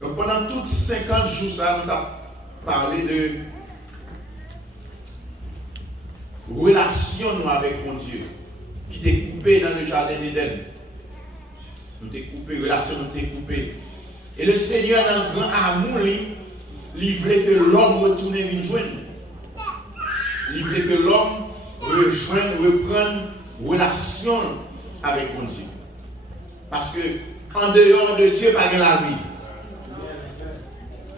Donc pendant toutes 50 jours, ça, nous avons parlé de relation avec mon Dieu, qui t'est coupé dans le jardin d'Éden. Nous t'es coupé, relation nous t'est coupé. Et le Seigneur, dans le grand amour, il voulait que l'homme retourne et vienne joindre. Il voulait que l'homme reprenne relation avec mon Dieu. Parce que en dehors de Dieu, pas de la vie.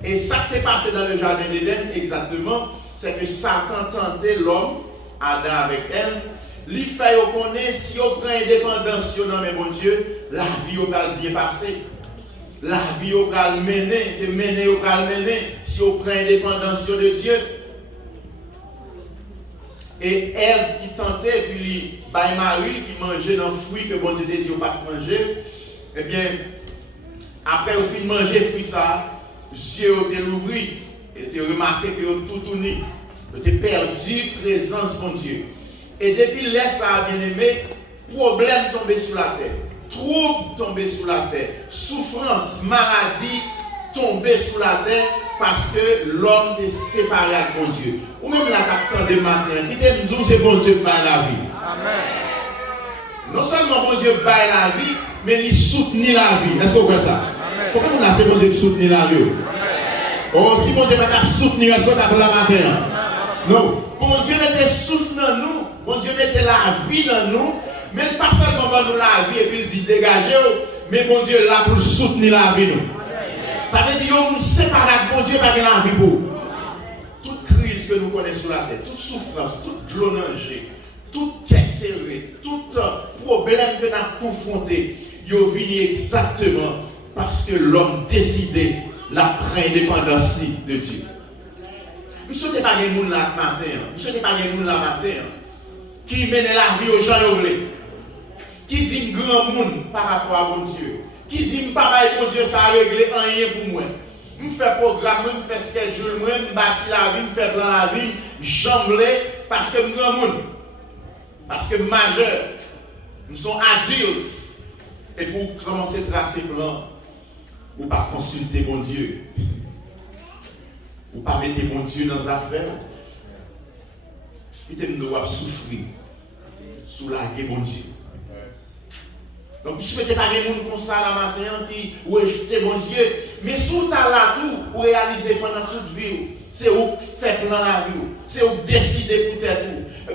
Et ça qui est passé dans le jardin d'Éden, exactement, c'est que Satan tentait l'homme, Adam avec Ève, lui fait connaître si on prend indépendance sur notre bon Dieu, la vie va bien passer. La vie va mener, c'est mener au mener si on prend indépendance de Dieu. Et Ève qui tentait, puis Marie qui mangeait dans le fruit que bon Dieu désire pas manger, eh bien, après au fin de manger le fruit ça, les yeux ont été ouverts, et tu as remarqué que tout tourné, tu as perdu présence de Dieu. Et depuis là, ça a bien aimé, problème tombé sur la terre, trouble tombé sur la terre, souffrance, maladie tombé sur la terre parce que l'homme est séparé avec mon Dieu. Ou même la captain de matin, qui te dit c'est bon Dieu qui baille la vie. Amen. Non seulement bon Dieu baille la vie, mais il soutenit la vie. Est-ce que vous voyez ça? Pourquoi on a c'est bon Dieu qui soutenit la vie? Oh, si bon Dieu va soutenir, est-ce que vous avez la matin? Non. Bon Dieu mettait souffle dans nous, bon Dieu mettait la vie dans nous, mais pas seulement dans nous la vie et puis il dit dégagez, mais bon Dieu est là pour soutenir la vie. Nous. Ça veut dire qu'on sépare bon Dieu par la vie pour. Toute crise que nous connaissons sur la terre, toute souffrance, toute glonage, toute caisse serrée, tout problème que nous avons confronté, il vient exactement parce que l'homme décidait la indépendance de Dieu. Nous ne sommes pas des gens là matin, nous ne sommes pas des gens là matin qui mènent la vie aux gens qui dit grand monde par rapport à mon Dieu, qui dit papa et mon Dieu ça a réglé rien pour moi. Je fais programme, je fais schedule, je bâtis la vie, je fais plan la vie, j'emblé parce que grand monde, parce que majeur, nous sommes adultes. Et pour commencer à tracer plan, ou pas consulter mon Dieu. Ou pas mettre mon Dieu dans les affaires, il doit souffrir sous la guerre mon Dieu. Donc, si vous ne pas des gens comme ça la matin qui rejettent mon Dieu, mais sous ta là tout, ou réaliser pendant toute vie, c'est où faire plan la vie, c'est où décider pour tête.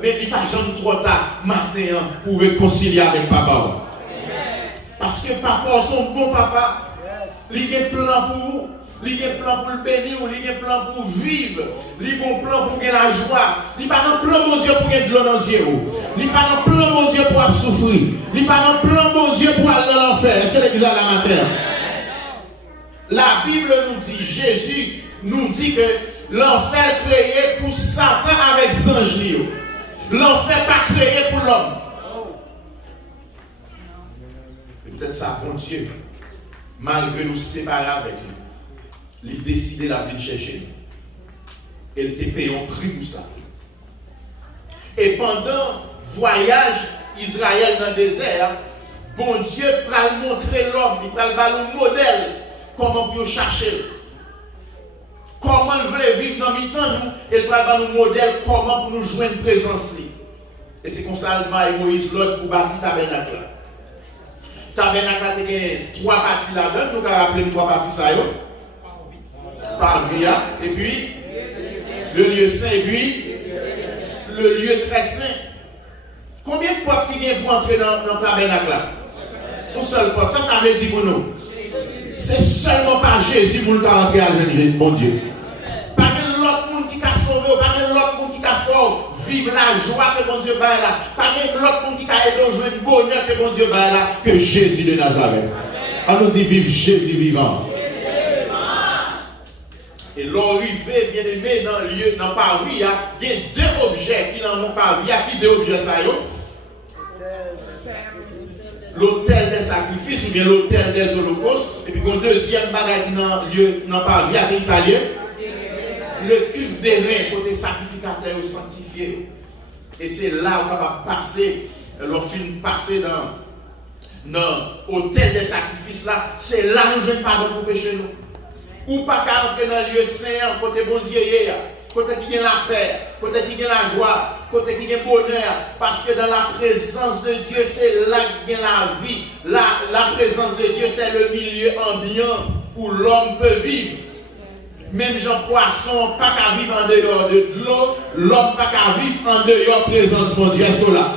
Mais il n'y a pas jamais trop tard matin pour réconcilier avec papa. Parce que papa, son bon papa, il a un plan pour vous. Il y a un plan pour le bénir, il y a un plan pour vivre, il y a un plan pour gagner la joie. Il n'y a pas un plan, mon Dieu, pour gagner de l'eau dans les yeux. Il n'y a pas un plan, mon Dieu, pour souffrir. Il n'y a pas un plan, mon Dieu, pour aller dans l'enfer. Est-ce que l'église a la matin? La Bible nous dit, Jésus nous dit que l'enfer créé pour Satan avec les anges. L'enfer pas créé pour l'homme. C'est peut-être ça, mon Dieu, malgré nous séparer avec lui. Il a décidé la venir chercher. Elle était payé un prix pour ça. Et pendant le voyage Israël dans le désert, bon Dieu va montrer l'homme, il va le modèle, comment pour chercher. Comment il veut vivre dans le temps, il va nous modèle comment pour nous joindre présence. Et c'est comme ça que Moïse l'autre pour bâtir tabernacle. Tabernacle, il y a 3 parties là-dedans, nous allons rappeler 3 parties ça. Parvis, et puis le lieu saint, et puis le lieu très saint. Combien de portes qui viennent pour entrer dans le tabernacle là? Une seule porte. Ça veut dire pour nous. C'est seulement par Jésus pour nous rentrer à l'église, bon Dieu. Pas que l'autre monde qui a sauvé, pas que l'autre monde qui a fort, vive la joie que bon Dieu va là. Pas que l'autre monde qui a aidé au jouer le bonheur que bon Dieu va là, que Jésus de Nazareth. On nous dit vive Jésus vivant. Et l'arrivée, bien aimé, dans le lieu, dans Paris, il y a 2 objets qui dans Paris, il y a qui 2 objets ça y l'autel des sacrifices ou bien l'autel des holocaustes. Et puis, le deuxième bagage dans Paris, c'est ça lieu. Le cuve des reins, côté sacrificateur sanctifié. Et c'est là où on va passer, l'offrande passer dans l'autel des sacrifices là, c'est là où nous ne pardon pour pécher nous. ou pas qu'à entrer dans le lieu saint, côté bon Dieu, côté qui a la paix, côté qui a la joie, côté qui a le bonheur, parce que dans la présence de Dieu, c'est là qu'il y a la vie. La présence de Dieu, c'est le milieu ambiant où l'homme peut vivre. Même Jean Poisson, pas qu'à vivre en dehors de l'eau, l'homme pas qu'à vivre en dehors de la présence de Dieu. Est-ce que là?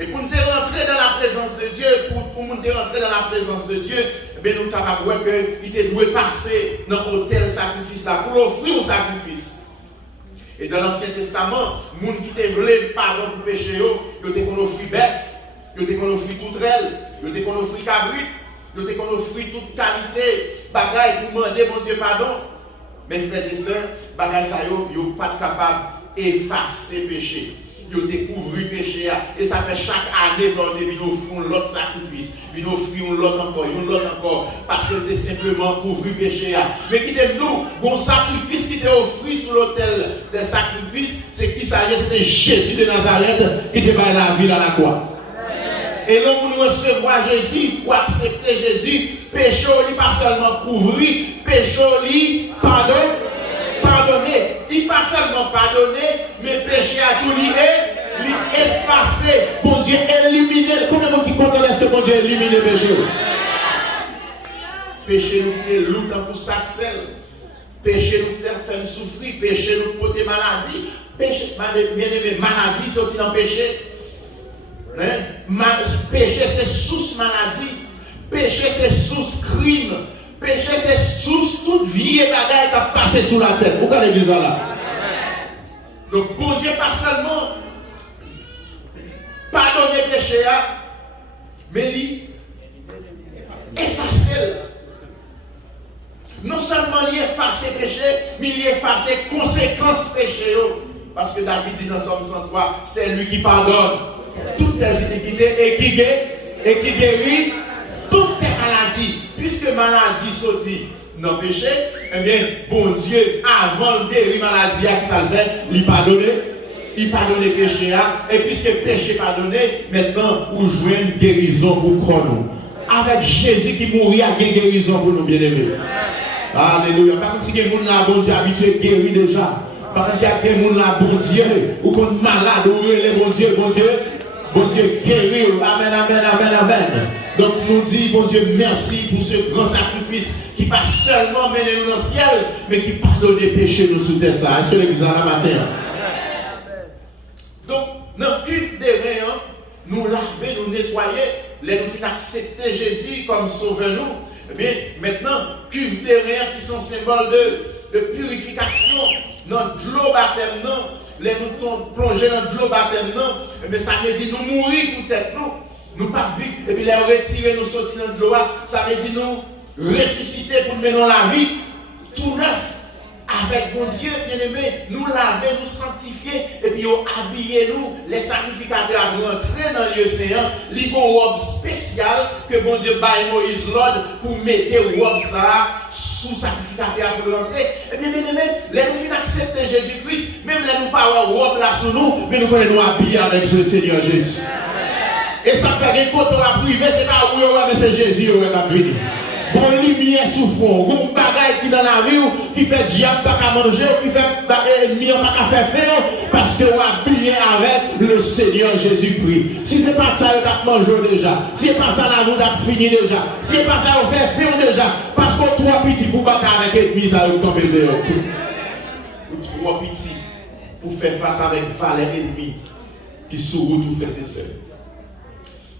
Et pour nous rentrer dans la présence de Dieu, pour nous rentrer dans la présence de Dieu, ben nous avons voir qu'il doit passer dans l'autel sacrifice là pour offrir un sacrifice. Et dans l'Ancien Testament, les gens qui voulaient pardon pour le péché, ils ont offert bœuf, ils ont offert toutrelle, ils ont offert cabrit, ils ont offert toute qualité, bagaille pour demander mon Dieu pardon. Mais frères et sœurs, bagaille ça, ils ne sont pas capables d'effacer le péché. Ils ont découvert le péché. Et ça fait chaque année, ils viennent offrir l'autre sacrifice. Ils viennent offrir l'autre encore. Parce que c'est simplement couvrir le péché. Mais qui est nous, bon sacrifice qui était offert sur l'autel des sacrifices, c'est qui ça? C'était Jésus de Nazareth qui était par la ville à la croix. Et là, pour recevoir Jésus, pour accepter Jésus, péché n'est pas seulement couvrir, péché pardonner. Il pas seulement pardonner, mais péché à tout lié, effacer. Bon Dieu, éliminer. Combien de gens qui condamnent ce que bon Dieu élimine le péché? Péché nous est lourd pour sac sel. Péché nous fait souffrir. Péché nous porter maladie. Péché, bien aimé, maladie sorti dans le péché. Péché c'est source maladie. Péché c'est source crime. Péché c'est source toute vie et bagaille qui a passé sous la tête. Pourquoi l'église là? Donc bon Dieu pas seulement pardonner le péché, mais lui effacer. Non seulement lui effacer le péché, mais lui effacer les conséquences du péché. Parce que David dit dans Somme 103, c'est lui qui pardonne toutes tes iniquités et qui guérit toutes tes maladies. Puisque maladie sortit dans le péché, eh bien, bon Dieu, avant de guérir maladie, ça le fait, il pardonne. Il pardonne le péché. Et puisque le péché pardonné, maintenant, vous jouez une guérison pour nous. Avec Jésus qui mourit, il y a une guérison pour nous, bien-aimés. Alléluia. Pas comme si les gens là, bon Dieu, habitué guéri déjà. Pas comme si les gens là, bon Dieu, ou qu'on est malade, ou les bon Dieu, guéri. Amen, amen, amen, amen. Donc nous disons, bon Dieu, merci pour ce grand sacrifice qui pas seulement mener nous dans le ciel, mais qui pardonne les péchés nous sous terre. Est-ce que l'église là matin? Donc, dans le culte des reins, nous laver, nous nettoyer, les nous accepter Jésus comme sauveur nous. Eh bien, maintenant, cuve des reins qui sont symboles de purification, dans l'eau baptême, non, les nous plonger dans l'eau baptême, non, mais ça veut dire nous mourir pour tête nous. Nous pas vivre, et puis les retirer, nous sortir dans l'eau, ça veut dire nous ressusciter pour nous mener dans la vie, tout neuf. Avec mon Dieu bien-aimé, nous laver, nous sanctifier, et puis habiller nous, les sacrificateurs, nous entrer dans le lieu saint, les une robe spéciale que mon Dieu baille Moïse l'ordre pour mettre robe ça sous sacrificateur pour rentrer. Et bien bien-aimé, les nous accepter Jésus-Christ, même les nous pas robe là sur nous, mais nous pouvons nous habiller avec le Seigneur Jésus. Et ça fait des côtés à privé, c'est pas où mais c'est Jésus qui va venir. Bon lumière sous fond, bon bagaille qui dans la vie, qui fait diable pas qu'à manger, qui fait ennemi pas qu'à faire faire, parce que vous habillez avec le Seigneur Jésus-Christ. Si c'est pas ça, vous avez mangé déjà. Si c'est pas ça, vous avez fini déjà. Si c'est pas ça, vous faites faire déjà. Parce que trois petits pour battre avec l'ennemi, ça vous tombe dehors. Trois petits pour faire face avec valeur ennemi qui sous route ou fait ses seuls.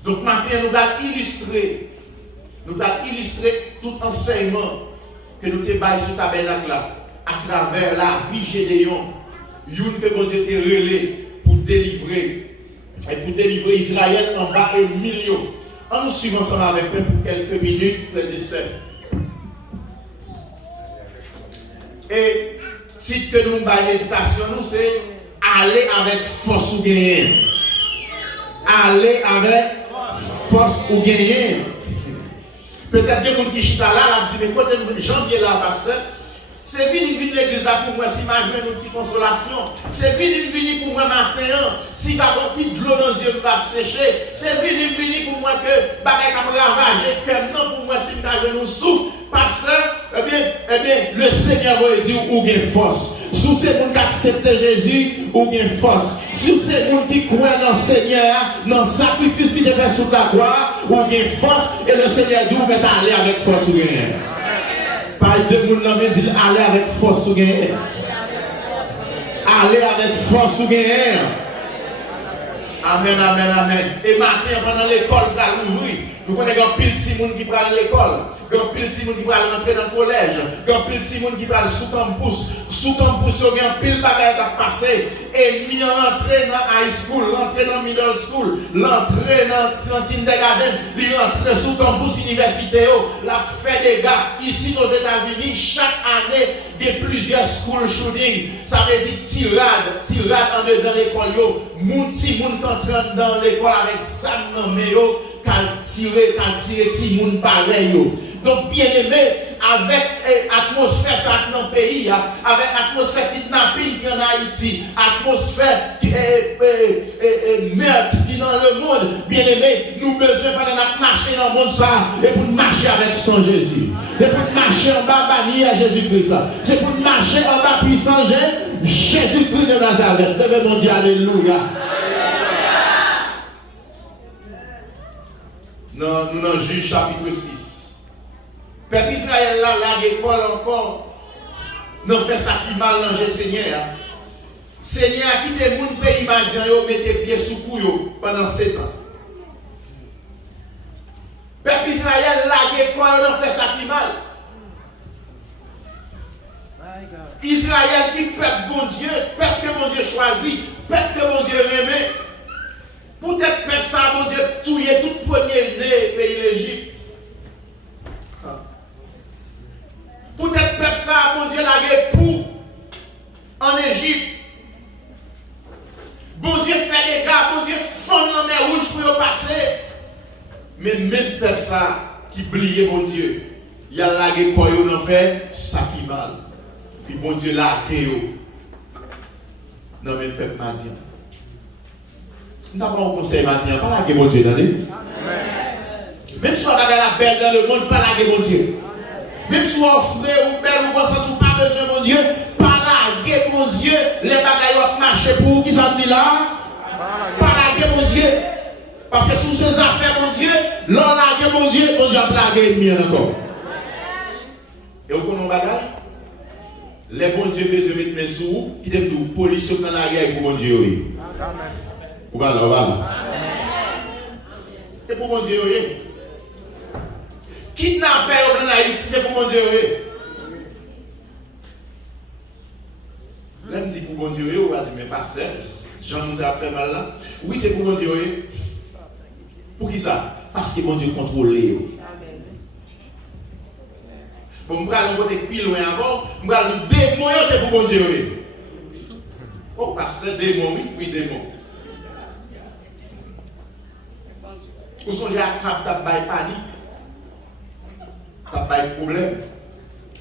Donc maintenant, nous allons illustrer. Nous allons illustrer tout enseignement que nous te baillons sur le tabernacle là, à travers la vie Gédéon. Une que bon Dieu t'a relé pour délivrer Israël en bas et milieu. On nous suit ensemble avec eux pour quelques minutes, frères et sœurs. Et si que nous baillons méditation, nous c'est aller avec force ou gagner. Aller avec force ou gagner. Peut-être que les gens qui sont là, ils disent, mais côté janvier là, pasteur, c'est venu l'église là pour moi, si je veux une petite consolation. C'est venu pour moi matin, si je de l'eau dans les yeux va sécher. C'est venu pour moi que bagaille va ravager, comme non pour moi, si je veux nous souffle. Pasteur, eh bien, le Seigneur va dire ou bien force. Si c'est monde qui accepte Jésus, ou bien force. Si c'est monde qui croit dans le Seigneur, dans le sacrifice qu'il a fait sous la croix, ou bien force, et le Seigneur dit, vous mettez aller avec force ou bien. Par deux monde qui dit aller avec force ou bien. Aller avec force ou bien. Amen, amen, amen. Et maintenant, pendant l'école, nous connaissons un pile de monde qui prend l'école. Grand pile de monde qui va rentrer dans le collège, grand pile de monde qui va sous campus, il y a un pile de bagages qui passé. Et il rentré dans high school, rentré dans middle school, rentré dans kindergarten, il rentré sous campus universitaire, la fait des gars ici aux États-Unis, chaque année, il y a plusieurs school shootings. Ça veut dire tirade en dedans l'école, moun ti moun qui entre dans l'école avec ça dans méo, qu'à tirer ti moun pareil. Donc, bien aimé, avec l'atmosphère ça dans le pays, avec l'atmosphère kidnapping qui est en Haïti, l'atmosphère meurtre qui est dans le monde, bien aimé, nous besoin de marcher dans le monde ça, et pour marcher avec son Jésus. C'est pour marcher en bas banni à Jésus-Christ. C'est pour marcher en bas puissant Jésus-Christ de Nazareth. Levez mon Dieu, alléluia. Nous dans Juge chapitre 6. Peuple Israël là, l'école encore, nous fait ça qui mal dans le Seigneur. Seigneur a quitté mon pays, m'a dit, mettez pieds sous couille pendant 7 ans. Peuple Israël là, l'école, nous fait ça qui mal. Israël qui peuple bon Dieu, peuple que mon Dieu choisit, peuple que mon Dieu aimé. Peut-être peuple ça, mon Dieu, touiller tout premier né pays l'Égypte. Peut-être peuple ça, mon Dieu, la pour en Égypte. Bon Dieu fait des gars, bon Dieu fond dans la mer rouge pour y passer. Mais même peuple ça, qui brille, mon Dieu, il y a la guerre quoi on en fait, ça qui mal. Puis bon Dieu l'a guerre. Non, mais peuple m'a dit. Nous avons un conseil maintenant, pas la guerre, mon Dieu, même si on a la belle dans le monde, pas la guerre, mon Dieu. Même si on frère ou belle ou consent, ou pas besoin, mon Dieu, pas la guerre, mon Dieu, les bagailles vont marcher pour vous qui s'en dit là. Pas la guerre, mon Dieu. Parce que sous ces affaires, mon Dieu, l'on la guerre, mon Dieu a la guerre ennemi encore. Et vous connaissez bagaille? Les bons dieux besoin de mettre mes sous, qui t'aiment tout, police dans la guerre pour mon Dieu. Ou voilà. C'est pour mon Dieu. Kidnapper en Haïti, c'est pour mon Dieu. Là, je dis pour mon Dieu, on va dire, mais pasteur, Jean nous a fait mal là. Oui, c'est pour mon Dieu. Pour qui ça? Parce que mon Dieu contrôle. Bon, je vais aller côté plus loin avant, je vais aller démon, c'est pour mon Dieu. Oh, pasteur, démon, oui, démon. Où sont les attrapes, t'as pas panique? Pas de problème.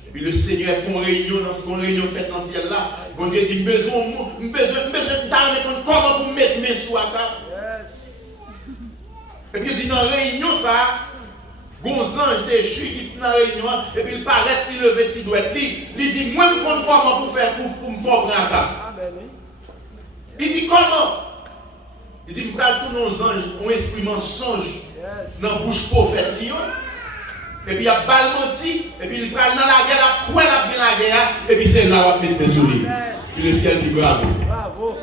Et puis le Seigneur fait une réunion dans une réunion faite dans le ciel là. Bon Dieu dit, besoin de t'arrêter comment pour mettre mes sous à table. Et puis il dit, dans la réunion ça, gon ange déchu qui est dans la réunion, et puis il paraît qu'il levé petit doigt. Il dit, moi je compte comment pour faire pour me faire prendre à table. Il dit, comment? Il dit, je vais tous nos anges, on esprit mensonge dans la bouche prophète. Et puis il y a balmenti, et puis il parle dans la guerre, la poêle dans la guerre, et puis c'est là où on met mes souliers. Puis le ciel dit bravo. Bravo.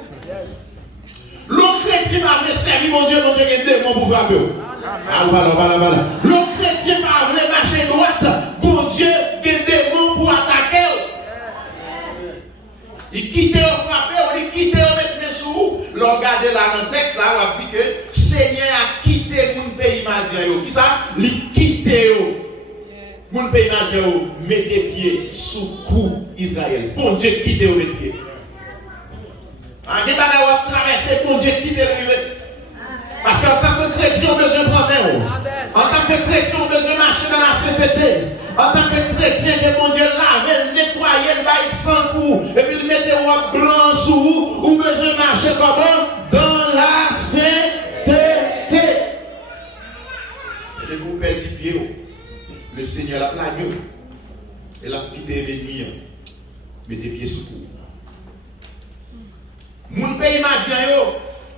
L'autre chrétien m'a servi mon Dieu, mon Dieu, il y a des démons pour frapper. Voilà. L'autre chrétien m'a marcher droite, mon Dieu, il y a des démons pour attaquer. Il quitte au frapper, il quitte au mettre mes sous. Regardez là dans le texte, là, on dit que Seigneur a quitté mon pays madien. Qui ça? Il quitte. Mon pays madien, mettez pied sous cou Israël. Bon Dieu, quittez au mettre pied. En débat de traverser, bon Dieu, quittez le. Parce qu'en tant que chrétien, on a besoin de prendre. En tant que chrétien, on a besoin de marcher dans la sainteté. En tant que chrétien, que mon Dieu lave, nettoyer le bail sans coup, et puis mettez un blanc sous vous, ou besoin de marcher comment? Dans la sainteté. Et vous perdez pied, le Seigneur a plagué. Et là, quitter l'ennemi. Mettez pieds sous coup. Mon pays madien,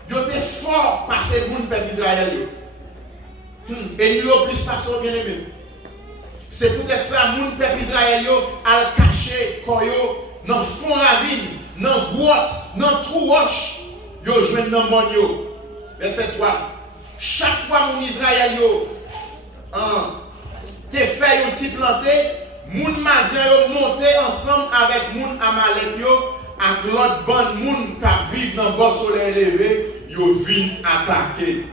yo était fort parce que mon peuple Israël. Et nous, plus passé bien aimé. C'est peut-être ça, mon peuple Israël a caché dans le fond de la ville, dans la grotte, dans le trou roche. Yo joué dans le monde. Verset 3. Chaque fois mon Israël te fait un petit planté, moun madien monté ensemble avec moun Amalek avec l'autre bande moun qui vivent dans le bas soleil élevé, yo viennent attaquer.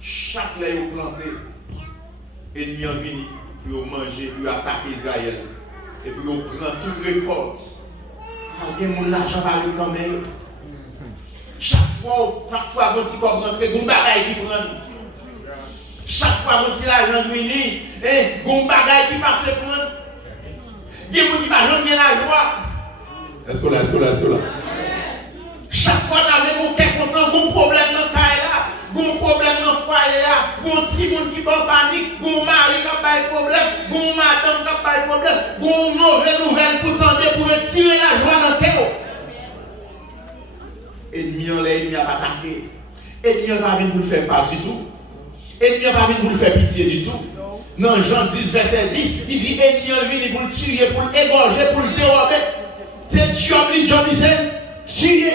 Chaque lait yo planté, ennemi en vini, puis yo manger, puis yo attaquer Israël. Et puis yo prend toute récolte. Il y a mon argent par quand même. Chaque fois, mon petit corps rentre, il y a un bagage qui prend. Chaque fois, mon petit l'argent vient, il y a un bagage qui passe prendre. Il y a un qui va jamais la joie. Est-ce que là? Chaque fois, tu as un problème dans le cas là, un problème dans le foyer là, un petit monde qui va en panique, un mari qui a des problèmes, un madame qui a des problèmes, une mauvaise nouvelle pour tenter pour tirer la joie dans le cœur. Ennemi en l'air, il a attaqué. Ennemi n'a pas envie de vous faire pas du tout. Ennemi n'a pas envie de vous faire pitié du tout. Dans Jean 10, verset 10, il dit ennemi en vient pour le tuer, pour l'égorger, pour le dérober. C'est le job, c'est tuer.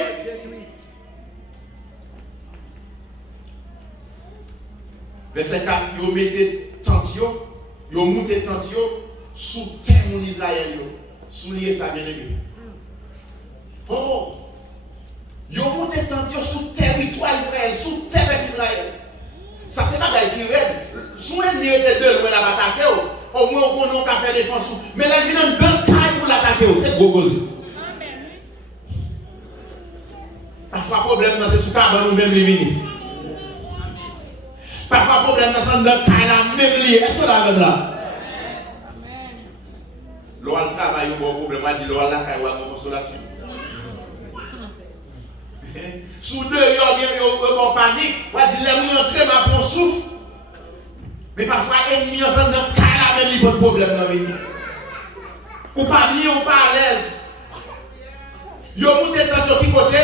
Verset 4, vous mettez tantio, vous montez tantio sous terre mon Israël, sous lié ça bien aimé. Oh! Ils ont monté tantôt sous territoire Israël, sous terre d'Israël. Ça, c'est pas qui raide. Sous l'ennemi était deux, on a attaqué. Au moins, on a fait défense. Mais là, il y a un grand taille pour l'attaquer. C'est gros gros. Parfois, le problème, c'est sous cabane nous-mêmes les vignes. Parfois, le problème, c'est dans le taille là, même lié. Est-ce que là, même là? L'on travaille, il y a un problème. On dit, l'on a la caille, on a une consolation. Sous deux, il y a une panique. On dit, les gens entrent, ma bon souffle. Mais parfois, l'ennemi en train de caler même les problèmes dans la vie. Ou pas bien, ou pas à l'aise. Ils ont monté dans qui côté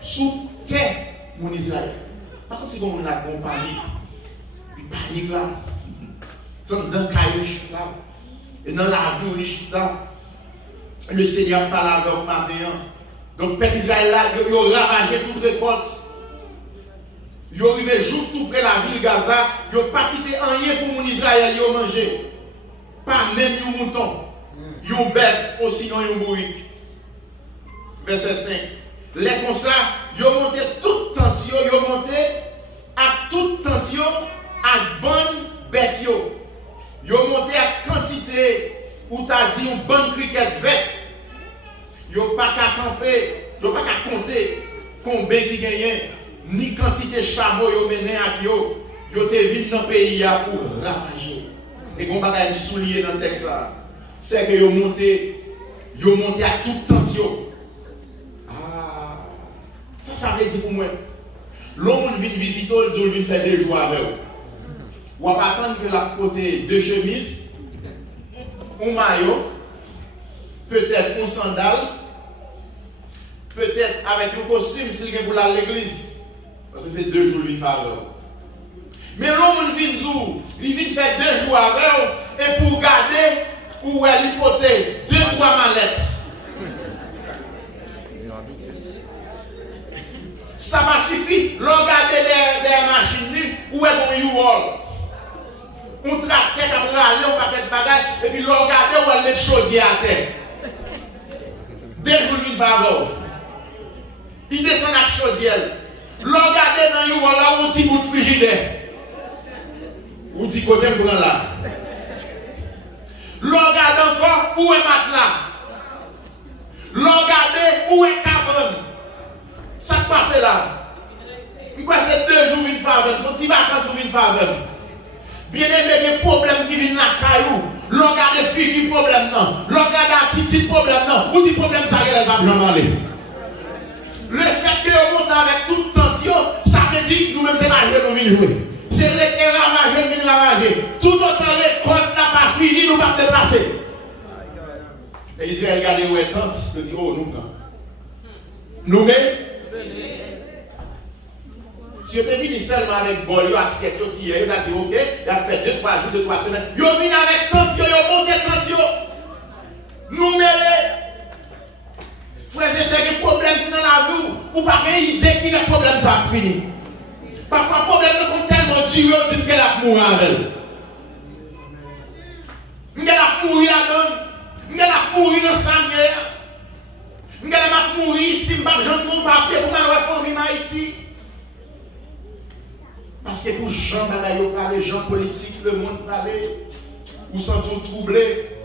sous terre, mon Israël. Par contre, si on a une panique, puis panique là, dans le caillou, là, et dans la vie, là, le Seigneur parle avec matin. Donc, Père Israël là, ils ont ravagé toute récolte. Ils ont arrivé jour tout près de la ville Gaza. Ils n'ont pas quitté rien pour mon Israël, ils ont mangé. Pas même un mouton. Ils ont bœuf, aussi non un bourrique. Verset 5. Les comme ça, ils ont monté tout tantio, ils ont monté à tout tantio, à bonne bête. Ils ont monté à quantité, où tu as dit une bonne criquette verte. Ils n'ont pas qu'à camper, ils n'ont pas qu'à compter combien qui gagnent, ni quantité de chameaux qu'ils ont mené à eux. Ils ont été venus dans le pays pour ravager. Et qu'on va être souligné dans le texte, c'est que ils ont monté à tout temps. Ah, ça veut dire pour moi. L'homme vient visiter, il vient faire des jours avec eux. Ou pas attendre que la côté deux chemises, un maillot, peut-être un sandal, peut-être avec un costume s'il vient pour aller à l'église. Parce que c'est 2 jours de faveur. Mais l'homme vient d'où? Il vient faire 2 jours avec eux et pour garder où elle y porter 2-3 mallettes. Ça m'a suffi. L'on garde des machines où elle est en U-Wall. On tracteur qui a aller au paquet de bagages et puis l'on garde où elle met chaudière à terre. 2 jours de faveur. Il descend à chaudière. L'on garde dans U-Wall là où on dit bout de frigidaire. Ou dit côté pour là. L'on garde encore où est matelas. L'on garde où est cabane. Ça passe là. Pourquoi c'est 2 jours une faveur, son petit vacances ou une faveur. Bien aimé, des problèmes qui viennent la caillou. L'on garde fini problème non. L'on garde attitude problème non. Ou dit problème ça elle va bien aller. Le fait que on monte avec tout tension, ça veut dire nous-mêmes c'est pas jouer nous jouer. C'est les ravager, nous ravager. Tout autant les comptes n'a pas fini, nous pas déplacer. Israël regarde où est tante, il dit, oh, nous, nous, mais, si vous êtes venu seulement avec bol, vous assiette, qui est, vous avez dit, ok, il a fait 2-3 jours, 2-3 semaines, vous venez avec tante, vous montez tante, nous, mais, frères et sœurs, des problèmes qui dans la vie, ou pas une idée qui les problèmes ça fini. Parfois, les problèmes sont tellement durs que vous allez mourir avec. Vous allez mourir là-dedans. Vous allez mourir dans sa guerre. Vous allez mourir ici, je ne vais pas mon papier pour ma famille en Haïti. Parce que pour Jean Bagayo parler, gens politiques, le monde parler, ou sont troublés.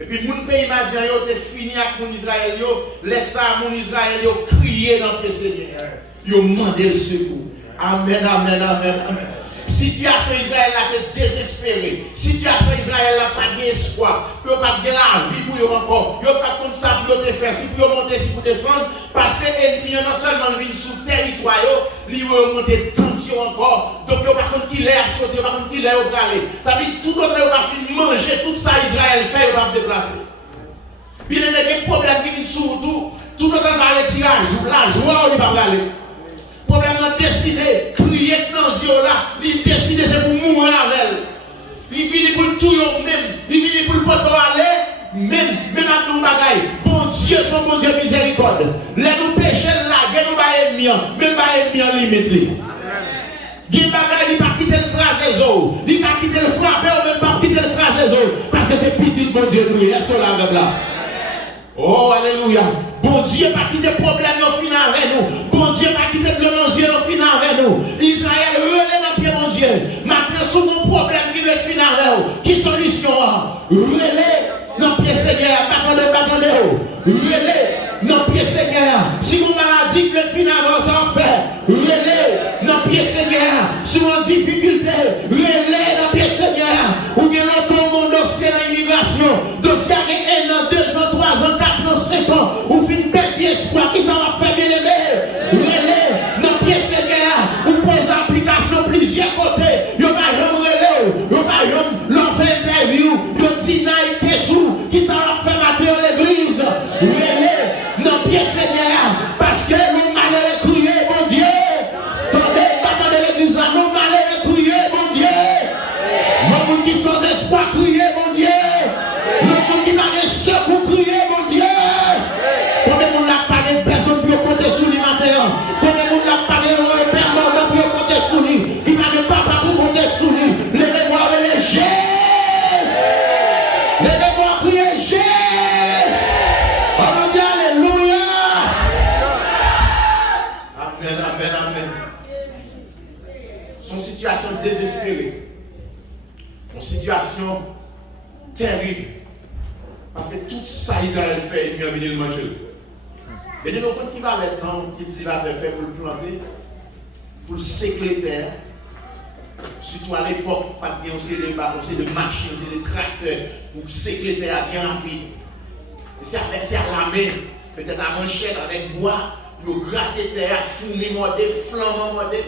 Et puis, mon pays m'a dit, yo te fini avec mon Israël, laisse ça, mon Israël, crier dans le Seigneur. Yo demandé le secours. Amen, amen, amen, amen. Situation Israël là est désespérée. Situation Israël là pas d'espoir. Yo pas de la vie pour eux encore. Yo pas comme ça pour te faire, si pour monter, si pour descendre. Parce que l'ennemi non seulement vient sous territoire, il va monter tension encore. Donc yo pas contre qui l'air sortir, pas contre qui l'air au aller. Ça veut dire tout autre yo pas fini manger tout ça Israël fait, il va déplacer. Puis il y a des problèmes qui viennent sur tout autre va retirer la joie on va aller. Problème a décidé, crier dans les yeux là, il décide c'est pour mourir avec elle. Il finit pour le tout même, il finit pour le poteau aller, même à nous bagaille. Bon Dieu, son bon Dieu miséricorde. Les nous péchés là, les nous ennemi, même pas ennemi en limite. Il ne va pas quitter le phrase des eaux, il ne va pas quitter le frapper, ou même pas quitter le phrase des eaux, parce que c'est petit bon Dieu nous. Est-ce qu'on l'a là? Oh, alléluia. Bon Dieu, pas quitter le problème au final avec nous. Bon Dieu, pas quitter le danger au final avec nous. Israël, relève dans pied, mon Dieu. Maintenant, sur mon problème qui est le final avec nous. Qui solution? Relève dans pied, Seigneur. Attendez. Relève dans pied, Seigneur. Si mon maladie, le final va s'en faire. Relève dans pied, Seigneur. Si mon difficulté, relève dans pied, Seigneur. Ou bien l'autre mon dossier dans l'immigration. Dossier avec 1 an, 2 ans, 3 ans, 4 ans, 5 ans. Ou fin petit espoir qui s'en va faire bien aimer. Relève dans pied, Seigneur. Ou pose application plusieurs côtés. Yo pas jamais relève. Yo pas jamais l'on fait interview. Yo dit naï kesou qui s'en va faire mater dans l'église. Relève dans pied, Seigneur. Parce que nous malheur crier, mon Dieu. Attendez l'église là, nous malheur crier, mon Dieu. Nous qui sans espoir crier, mon Dieu. Nous qui n'avons secours crier, mon Dieu. Combien de monde n'a pas de personnes pour compter sur lui maintenant? Combien de monde n'a pas de père mort pour compter sur lui? Il n'a de papa pour compter sur lui. Levez-moi les gestes. Levez-moi crier gestes. Alléluia. Amen. Son situation désespérée. Une situation terrible. Parce que tout ça, Israël fait, il vient venir le manger. Mais de nos côtés, qui va le temps qu'il va faire pour le planter, pour le sécler terre. Surtout à l'époque, pas de de machines, de tracteurs, pour sécler terre bien rapide. C'est à la main, peut-être à manchette avec bois, pour gratter terre, fourni modé, flamand modé.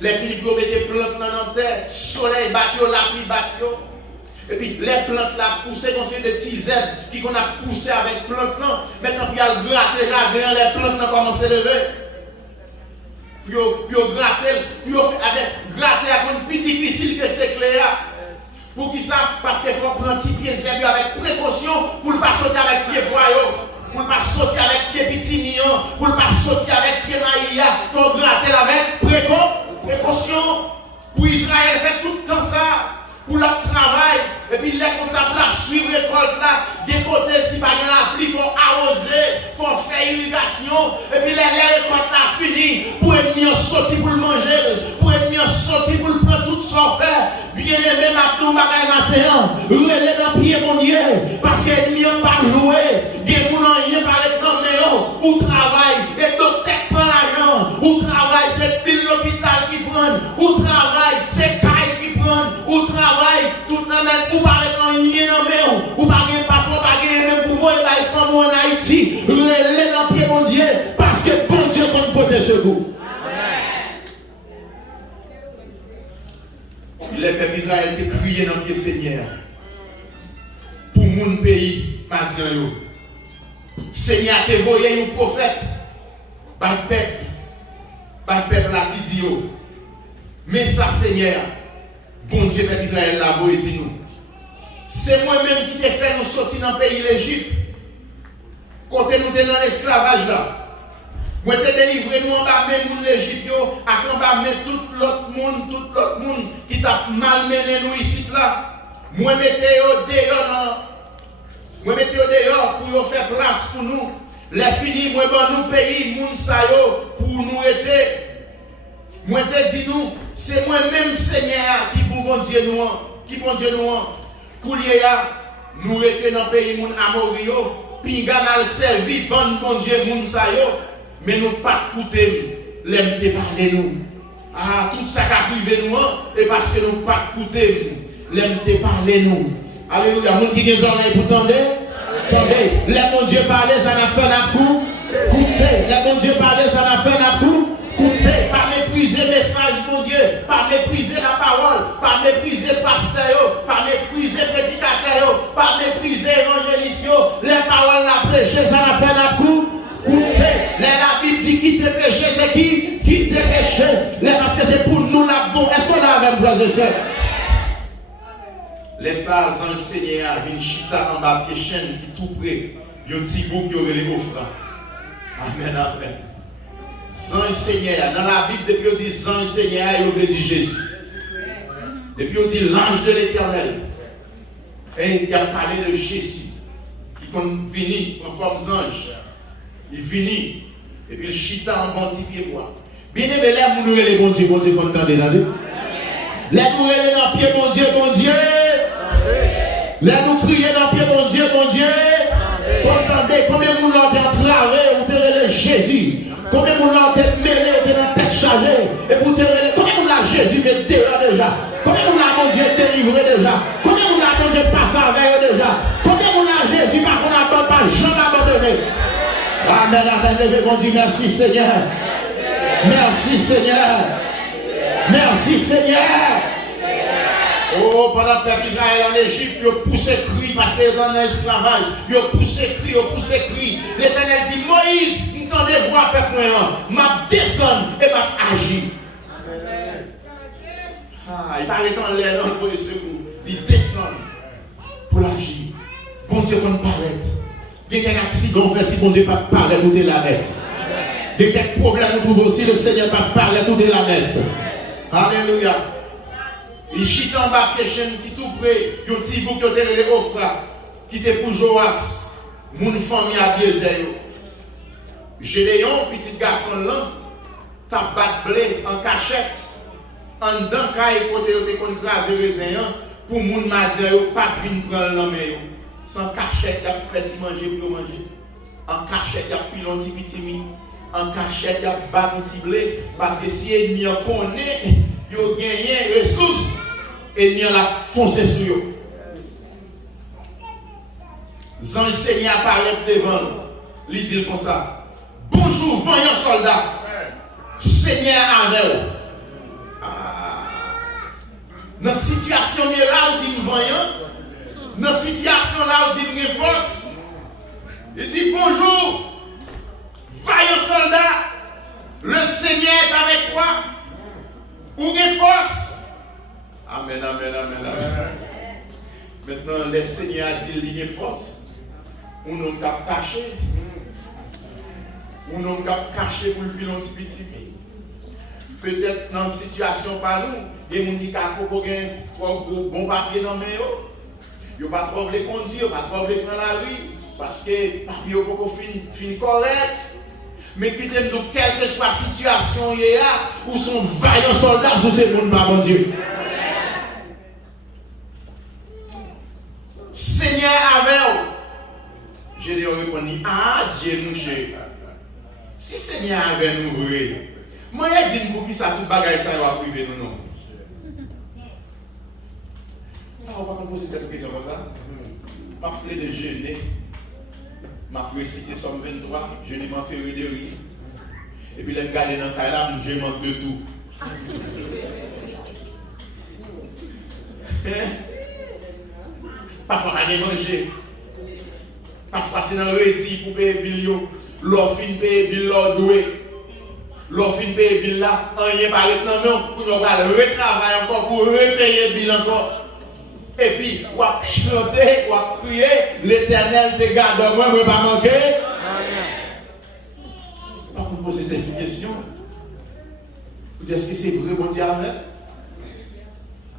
Les Philippes mettent des plantes dans la terre, soleil battu, la pluie battu. Et puis les plantes là poussées, comme des petits herbes qui qu'on a poussé avec plantes là. Maintenant, il y a le gratter, les plantes là commencent à lever. Puis gratter est plus difficile que c'est clair. Pour qui ça? Parce qu'il faut prendre un petit pied sérieux avec précaution pour ne pas sauter avec pied boyau. Pour ne pas sauter avec pied petit mignon. Pour ne pas sauter avec pied maïa. Il faut gratter avec précaution. Pour Israël, c'est tout le temps ça. Pour leur travail, et puis les comme ça pour suivre l'école là, des côtés si pas de la pluie, il faut arroser, il faut faire irrigation, et puis les récoltes là fini, pour être mieux sorti pour le manger, pour être mieux sorti pour le prendre tout son faire, bien aimé ma tombe à matin, relève dans pied mon Dieu, parce que l'ennemi n'a pas joué, des gens n'ont rien par exemple, ou travail, et docteur prend l'argent, ou travail, c'est pile l'hôpital qui prend, ou travail, c'est caille qui prend, ou travail, tout le monde, ou par exemple, rien dans le ou par exemple, parfois, pas même pouvoir, il faut en Haïti, relève dans pied mon Dieu, parce que bon Dieu compte porter secours. Les peuples d'Israël qui criaient dans le pied Seigneur pour mon pays, maintenant. Seigneur, te voyez un prophète, par peuple là qui dit, mais ça, Seigneur, bon Dieu, peuple Israël, là, vous dit nous. C'est moi-même qui t'ai fait nous sortir dans le pays l'Égypte. Quand nous sommes dans l'esclavage là. Moi, t'ai délivré nous en bas, même l'Égypte, en bas, tout l'autre monde qui t'a malmené nous ici là. Moi, mettez au dehors pour faire place pour nous. Les finis, moi, bon, nous pays, moun sa yo, pour nous aider. Moi, te dis nous, c'est moi-même, Seigneur, qui pour bon Dieu nous, Koulier, nous étions dans le pays moun Amorio, Pinga n'a servi, bon Dieu, moun sa yo, mais nous pas écouter, l'aime te parler nous. Ah, tout ça qui a privé nous, et parce que nous pas écouter, l'aime te parler nous. Alléluia, moun qui ont des oreilles pour tendre, tendez, les bon Dieu parler, ça n'a fait un coup, écoutez, les bon Dieu parler, ça n'a fait un coup. Écoutez, pas mépriser le message, mon Dieu, pas mépriser la parole, pas mépriser le pasteur, pas mépriser le prédicateur, pas mépriser l'évangéliste, les paroles la prêcher, ça n'a fait un coup. Écoutez, la Bible dit qui te péché, c'est qui te péché, parce que c'est pour nous la bonne. Est-ce qu'on a avec frères et sœurs? Les sages enseignés à Vinchita en bas de chaîne qui tout près, il y a un petit bout qui aurait les offrandes. Amen, amen. Ange Seigneur, dans la Bible, depuis qu'on dit ange Seigneur, il veut dire Jésus. Depuis qu'on dit l'ange de l'Éternel. Et il a parlé de Jésus, qui comme venu en forme d'ange. Il finit, et puis il chita en bon petit pied bois. Bien aimé, là, vous nous les bon Dieu, qu'on entendez là. Là, nous les dans le pied, bon Dieu, bon Dieu. Là, nous crions dans le pied, bon Dieu, bon Dieu. Entendez, combien de monde ont travaillé, vous avez Jésus. Combien de monde ont mêlé, vous avez la tête chargée. Et vous avez combien de monde a Jésus met dehors déjà. Combien de monde a mon Dieu délivré déjà. Combien de monde a mon Dieu passé avec eux déjà. Combien de monde a Jésus parce qu'on n'a pas jamais abandonné. Amen, amen, levez mon Dieu, merci Seigneur. Merci Seigneur. Merci Seigneur. Oh, pendant que le peuple Israël en Égypte, il a poussé cri parce qu'il est dans l'esclavage. Il a poussé cri. L'Éternel dit, Moïse, nous t'entendez voir peuple moi, m'a descendre et m'a agir. Ah, il paraît en l'air dans le secours. Il descend pour agir. Bon Dieu, qu'on paraît. Il y a un accident fait si bon Dieu pas parler tout de la net. Il y a un problème nous trouve aussi le Seigneur pas parler tout de la net. Alléluia. Il chite en bas de chaîne qui tout près, il y a un petit bout qui était les offres, qui était pour Joas, mon famille à Biézel. Gédéon, petit garçon là, tabac blé en cachette, en dedans, quand il était contre les raisin, pour mon madre, pas de vin prendre l'homme. Sans cachette, il a fait manger pour manger. En cachette, il a pris l'on petit en cachette, il a battu un petit blé, parce que si l'ennemi connaît, il a gagné des ressources. Et il a foncé sur eux. Ange Seigneur apparaît devant nous. Il dit comme ça. Bonjour, voyant soldat. Seigneur avec vous. Dans la situation là où il dit voyant, dans la situation là où il dit force, il dit bonjour, voyant soldat. Le Seigneur est avec toi. Ou des forces. Amen, amen, amen, amen. Maintenant, le Seigneur a dit qu'il y a force. On n'a pas caché. On n'a pas caché pour le petit. Peut-être dans une situation par nous, il y a des gens qui ont bon papier dans les mains. Ils n'ont pas trop les conduire, ils n'ont pas trop les prendre la rue. Parce que le papier n'est pas fin correct. Mais peut-être que quelle que soit la situation, il y a, où sont vaillants soldats sous ces mondes, mon Dieu. Seigneur avec vous. Je dis, répondu, ah, Dieu nous cherche. Si Seigneur avec nous, moi, je dis pour qui ça, tout bagaille, ça va priver nous, non. On va pas poser cette question comme ça. Je vais appeler de jeûner. Je vais citer Somme 23, je ne manquerai de rien. Et puis, je vais garder dans le cas je manque de tout. Parfois, on a manger. Parfois, c'est dans le réti pour payer bill. L'offre paye bill, l'ordre doué. L'offre paye bill là, rien par maintenant, pour nous retravailler encore, pour repayer bill encore. Et puis, on va chanter, on va prier, l'Éternel se garde de moi, je ne vais pas manquer. On va vous poser des questions. Vous dites, est-ce que c'est vrai, mon Dieu, amen?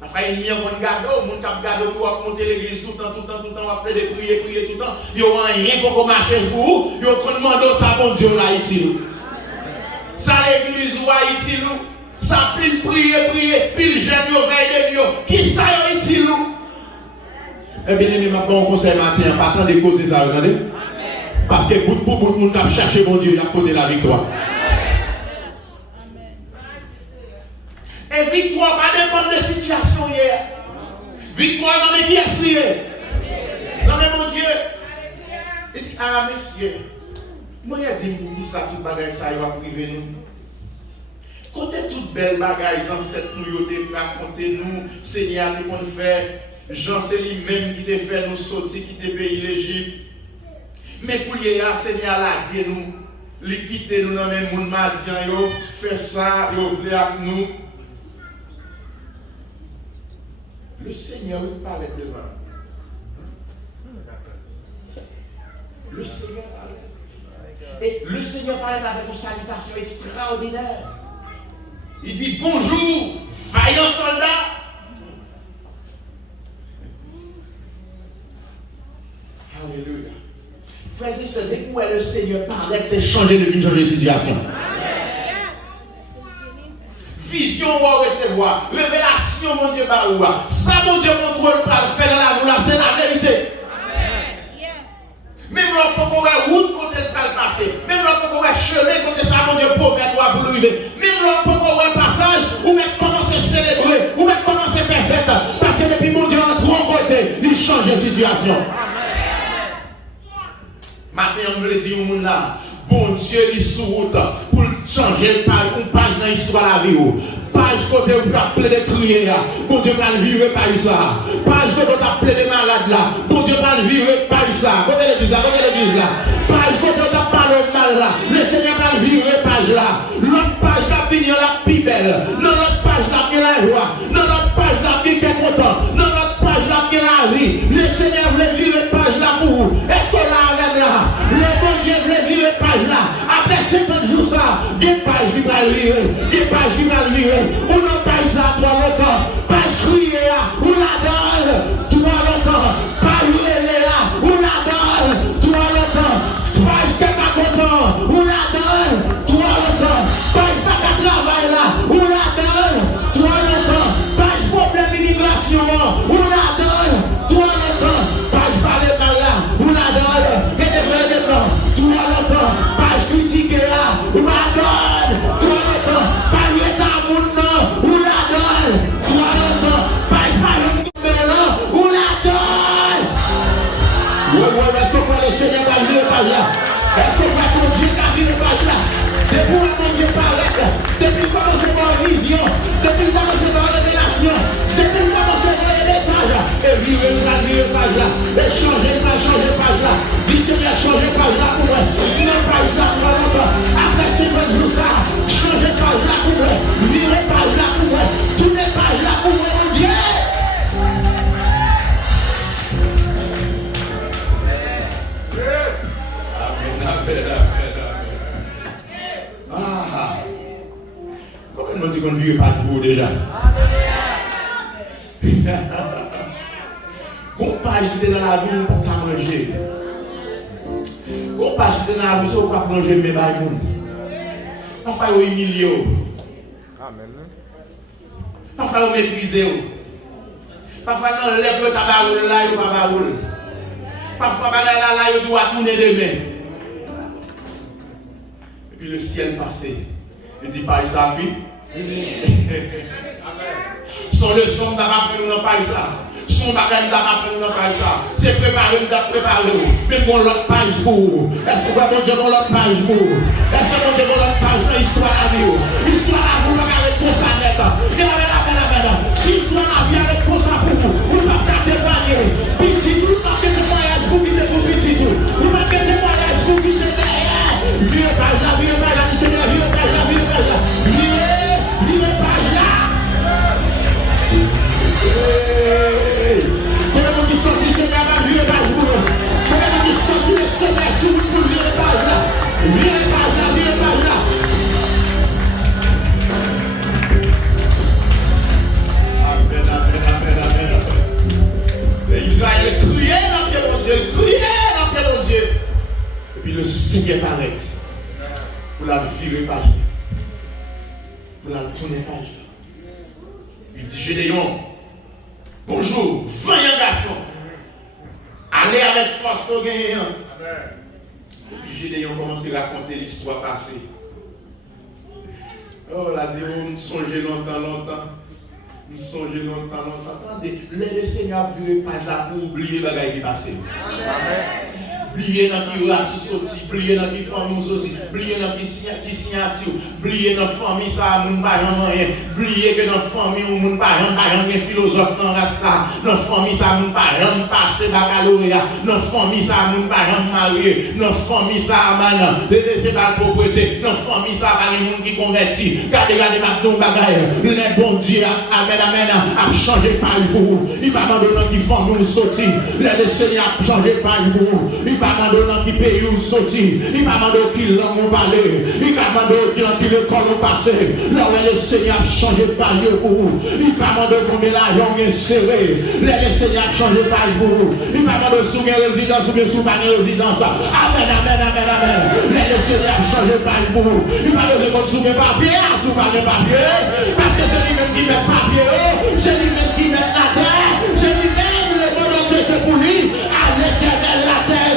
Après, il y a un gado, mon cap gado qui va monter l'église tout le temps, on va prier tout le temps. Il n'y a rien pour marcher pour vous. Il y a un demande ça, mon Dieu, là, il ça, l'église ou Haïti, ça pile prier, pile jeune, veille de Dieu. Qui ça, Haïti, eh bien, il m'a pas un conseil matin, pas tant de causes, ça, regardez. Parce que pour nous, on a cherché mon Dieu, il a donné la victoire. Et victoire, pas dépendre de la situation hier. Victoire dans les pièces liées. Non, mais mon Dieu, il dit, ah, messieurs, moi, il dit, pour ça, tout bagage, ça, il va priver nous. Quand toute belle bagaille, ancêtre nous, racontez nous, Seigneur, qu'on fait. Jean, c'est lui-même qui t'a fait nous sortir, qui t'a payé l'Égypte. Mais pour les Seigneur, là, nous, les quitter nous dans le monde madian, faire ça, et ouvrir avec nous. Le Seigneur parlait devant. Le Seigneur parlait. Et le Seigneur parlait avec une salutation extraordinaire. Il dit bonjour, vaillant soldat. Alléluia. Frères et sœurs, dès que le Seigneur parlait, c'est changer de vie, changer de situation. Vision, on va recevoir. Révélation, mon Dieu, baroua. Ça, mon Dieu, contrôle pas le faire dans la roue, c'est la vérité. Même là, pour qu'on ait route, quand elle va le passer. Même là, pour qu'on ait chemin, quand ça, mon Dieu, purgatoire pour arriver. Même là, pour qu'on ait passage, ou même commencer à célébrer, ou même commencer à faire fête. Parce que depuis mon Dieu, en trois côtés, il change de situation. Maintenant, on veut dire au monde là, bon Dieu, il est sous route pour changer une page dans l'histoire de la vie. Page côté où tu as appelé des criers là, bon Dieu va le vivre par ça. Page côté où tu as appelé des malades là, bon Dieu va le vivre par ça. Côté l'église là, page côté où tu as parlé de mal là, le Seigneur va le vivre page là. L'autre page là, il y a la plus belle. Dans l'autre page là, il y a la joie. Dans l'autre page là, il y a content. Dans l'autre page là, il y a la vie. Le Seigneur veut vivre page là pour vous. Est-ce que là, là, le bon Dieu veut vivre page là. Après 50 jours ça, des pages qui va le vivre. Des pages qui va le vivre. On n'a pas eu ça, toi longtemps. Page criée là, on la donne. Toi longtemps. Page relais là, on la donne. Toi longtemps. Page qui n'est pas content, on la donne. Toi longtemps. Page pas de travail là, on la donne. Toi longtemps. Page problème d'immigration, on la donne. Toi longtemps. Page pas de mal là, on la donne. Et des vrais des blancs. Toi longtemps. Page critiquée là, on la donne. Toi longtemps. Page l'état monde non, on la donne. Toi longtemps. Page pas le on la donne. Ouais, est-ce que le Seigneur va vivre page là? Est-ce que mon Dieu va vivre page là? Depuis mon Dieu paraît, depuis commencer par la vision, depuis commencer par la révélation, depuis commencer par les messages, et vivre page là, et changer page là, dis Seigneur, changer page là pour moi, non pas ça pour longtemps, après 50 jours ça, changer page là pour moi, vivre page là pour moi, toutes les pages là pour moi, mon Dieu. Comment on dit qu'on ne vit pas pour déjà? Qu'on page qui est dans la vie, on ne peut pas manger. Qu'on page qui est dans la vie, on ne peut pas manger, mais pas le monde. Parfois, on humilie. Parfois, on méprise. Parfois, on lève le tabac, là, il ne va pas rouler. Parfois, il doit tourner des mains. Et puis le ciel passé. Il dit, pas ça, fille. Son leçon d'après nous dans pas ça. Son bagage d'après nous dans pas ça. C'est préparé, mais bon l'autre page pour vous. Est-ce que vous avez l'autre page pour vous? Est-ce que vous avez l'autre page pour l'histoire à vous? L'histoire à vous, avec tout ça net. Si l'histoire à vous, avec tout ça pour vous, vous ne pouvez pas témoigner. Petit, vous ne pouvez pas témoigner pour quitter pour petit. la virer page. Pour la tourner page. Il dit Gédéon, bonjour, vaillant garçon. Allez avec force au gagnant. Et puis Gédéon commence à raconter l'histoire passée. Oh, là, dit, nous songeons longtemps. Nous songeons longtemps. Attendez, le Seigneur a vu les pages là pour oublier les bagages qui passent. Oublier dans qui race sorti, oublier dans qui famille sorti, oublier dans qui signature, oublier dans famille ça moun pas rien, oublier que dans famille moun pas rien philosophe dans race ça, dans famille ça moun pas rien passer baccalauréat, dans famille ça moun pas rien marié, dans famille ça man, c'est pas propriété, dans famille ça pas les moun qui converti, regardez ma don bagaille, le bon Dieu amen a changé par vous, il va demander dans qui famille sorti, le Seigneur a changé par vous. Il va demander qui pays où sortir. Il va demander qui langue on parler. Il va demander qui l'école on passer. Là où le Seigneur a changé par pour vous. Il va demander combien l'argent est serré. Là le Seigneur a changé par pour vous. Il va demander sous une résidence ou bien sous pas une résidence. Amen. Là le Seigneur a changé par pour vous. Il va demander sous mes papiers, sous pas mes papiers. Parce que c'est lui-même qui met papier. C'est lui-même qui met la terre. C'est lui-même le monde entier c'est pour lui. À l'Éternel la terre.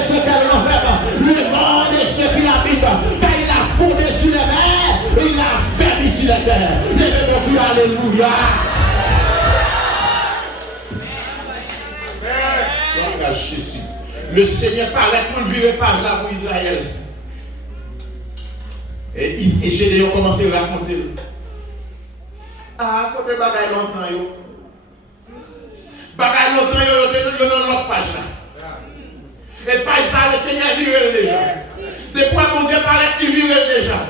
Le monde et ceux qui l'habitent, car il a fondé sur les mers, il a fermé sur la terre. Levez-vous plus, alléluia. Le Seigneur parlait pour le virer par là pour Israël. Et Gédéon commençait à raconter. Ah, côté bagaille longtemps, bagaille longtemps, yo dans l'autre page là. Et pas ça, le Seigneur vire déjà. Depuis mon Dieu parlait, il vire déjà.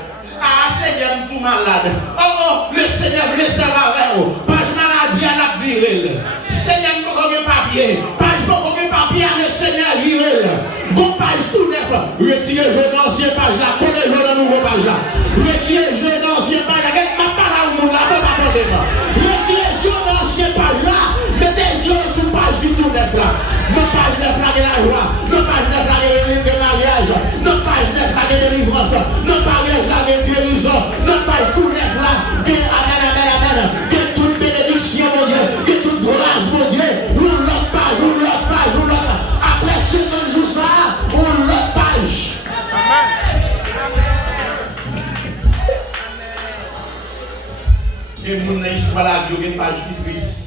Ah, Seigneur, tout malade. Oh, le Seigneur blessé avec vous. Pas de maladie à la virée. Seigneur, pas de papier. Pas de papier à le Seigneur viré. Bon page tout neuf. Retirez jeune ancien page là. Connaissez le nouveau page là. Retirez jeune ancien page là. Ma parole nous là. Pas attendez-moi. Retirez jeune ancien page là. Mettez les yeux sur page du tout neuf là. Nos pages neuf là de la joie. Nos pages neuf là de mariage. Nos pages neuf là de délivrance. Nos pages neuf là de guérison. Nos pages tout neuf là de amen. De toute bénédiction mon Dieu. De toute grâce mon Dieu. Roule l'autre page. Après ce jour ça, roule l'autre page. Il y a une histoire là, il y a une page qui triste.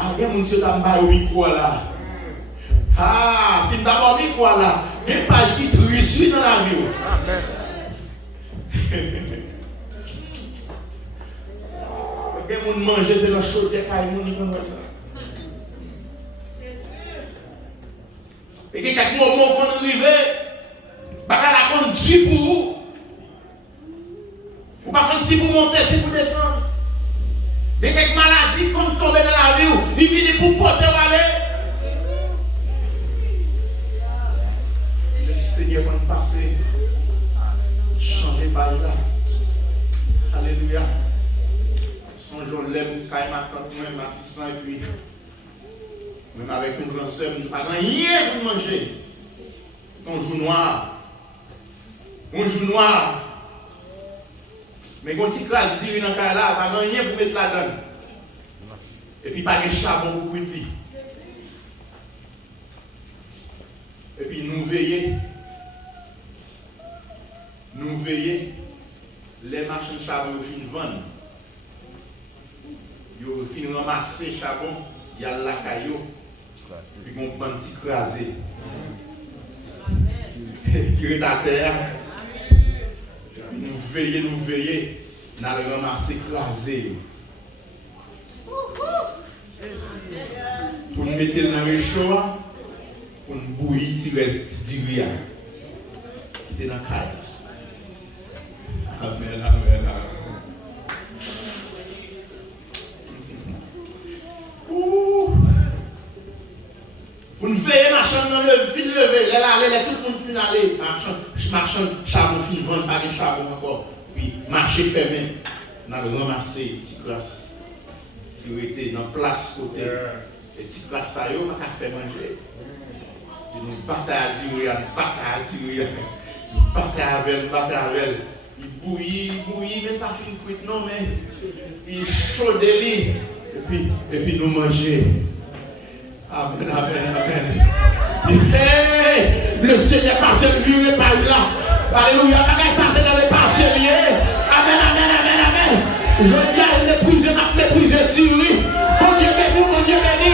Ah, il y a un monsieur qui a un micro là. Ah, si tu as un micro là, il y a une page qui triste dans la vie. Amen. Il y a un monde manger, c'est dans le chaudière, il y a comme ça. Et qu'il y a quelques moments qu'on arrive, la compte si pour vous. Ou pas contre si pour monter, si pour descendre. Il y a quelques maladies qu'on tombe dans la vie, il finit pour porter ou aller. Le Seigneur va nous passer. Changer par là. Alléluia. Songeons l'aime, quand ma tante, moi, Matissan, et puis, même avec une grande soeur, nous n'avons pas rien pour manger. On joue noir. Mais quand tu classes ici dans le cas là, pas rien pour mettre là-dedans. Et puis pas de charbon pour cuire. Et puis nous veillons, les marchands de charbon finissent vendre. Ils finissent ramasser le charbon, il y a la caillou, puis on prend un petit crasé. Qui est à terre. Nous veillons, nous allons ramasser crasé. Pour nous mettre dans le chaud, pour nous bouillir, tirer du riz. Qui est dans la caille. Amen. Pour nous veiller, marchand dans le fil levé, tout le monde finit aller, marchand charbon fin vendre, pas de charbon encore. Puis marché fermé, on a ramassé petite classe qui était dans la place côté. Et petite classe ça y est, on a fait manger. Nous bataille à tirer. Battre avec. Il bouillit, mais pas fin fruit, non, mais il chaud de lit. Et puis nous manger. Amen. Hey, le Seigneur passe le vieux par là. Alléluia. Ça c'est dans le passé lié. Amen. Je dis à mépriser, tuerie. Mon Dieu béni.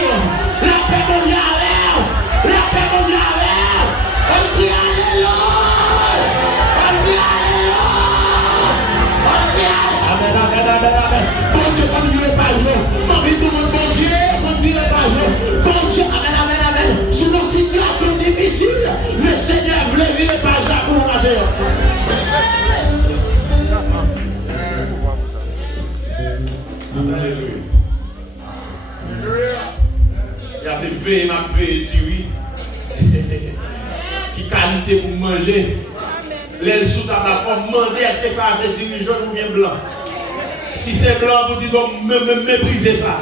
La paix mondiale. On dit alléluia. Amen. Bon Dieu, conduis pas jour. Mon vie, tout le monde, bon Dieu, conduis pas jour. Bon Dieu, amen. Sous nos situations difficiles, le Seigneur voulait vivre par jour pour nous. Alléluia. Il y a cette veille, ma veille, qui qualité pour manger. Les sous ta plateforme, demandez est-ce que ça c'est dirigeant ou bien blanc. Si c'est blanc, vous dites donc mépriser ça.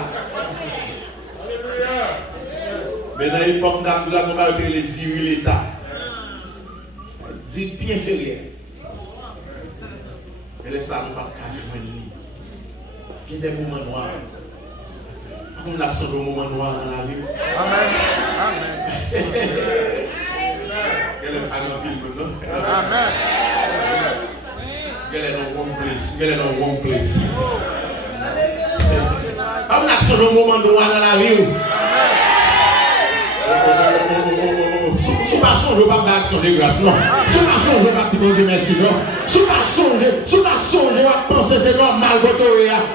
Mais dans l'époque, nous avons parlé les dirigeants l'État. Dites bien inférieur. Mais les ça, nous ne pouvons pas joindre. Il y a des moments noirs. On a ce moment noir dans la vie. Amen. Quel est le Amen. Quel est le wrong place? On a ce moment noir dans la vie. Sous pas songe, je ne vais pas faire action de grâce, non. Sous pas songe, je ne vais pas dire Dieu merci, non. Sous pas songe, je vais penser c'est normal,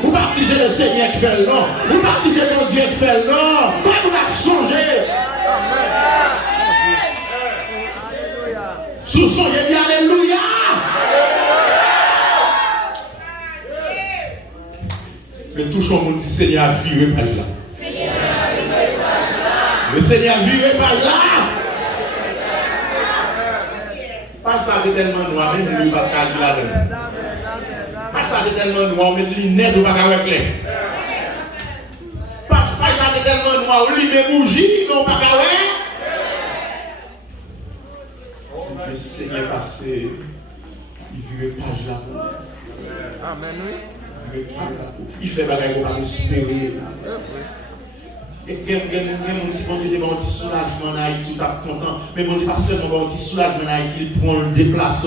ou pas dire le Seigneur qui fait non. Ou pas dire mon Dieu qui fait non. Pas vous la songer. Sous son, j'ai dit alléluia. Mais tout le monde dit Seigneur a viré par là. Le Seigneur a viré par là. Pas ça de tellement noir, même lui pas calculer la donne. Pas ça de tellement noir, mais lui net ou pas avec les. Pas ça de tellement noir, lui met bougie, non pas avec. Le Seigneur passé, il veut page là. Amen, oui. Il fait bagaille pour pas espérer. Et si bon Dieu te un petit soulagement en Haïti, tu es content. Mais bon Dieu, pas seulement un petit soulagement en Haïti, il prend le déplace,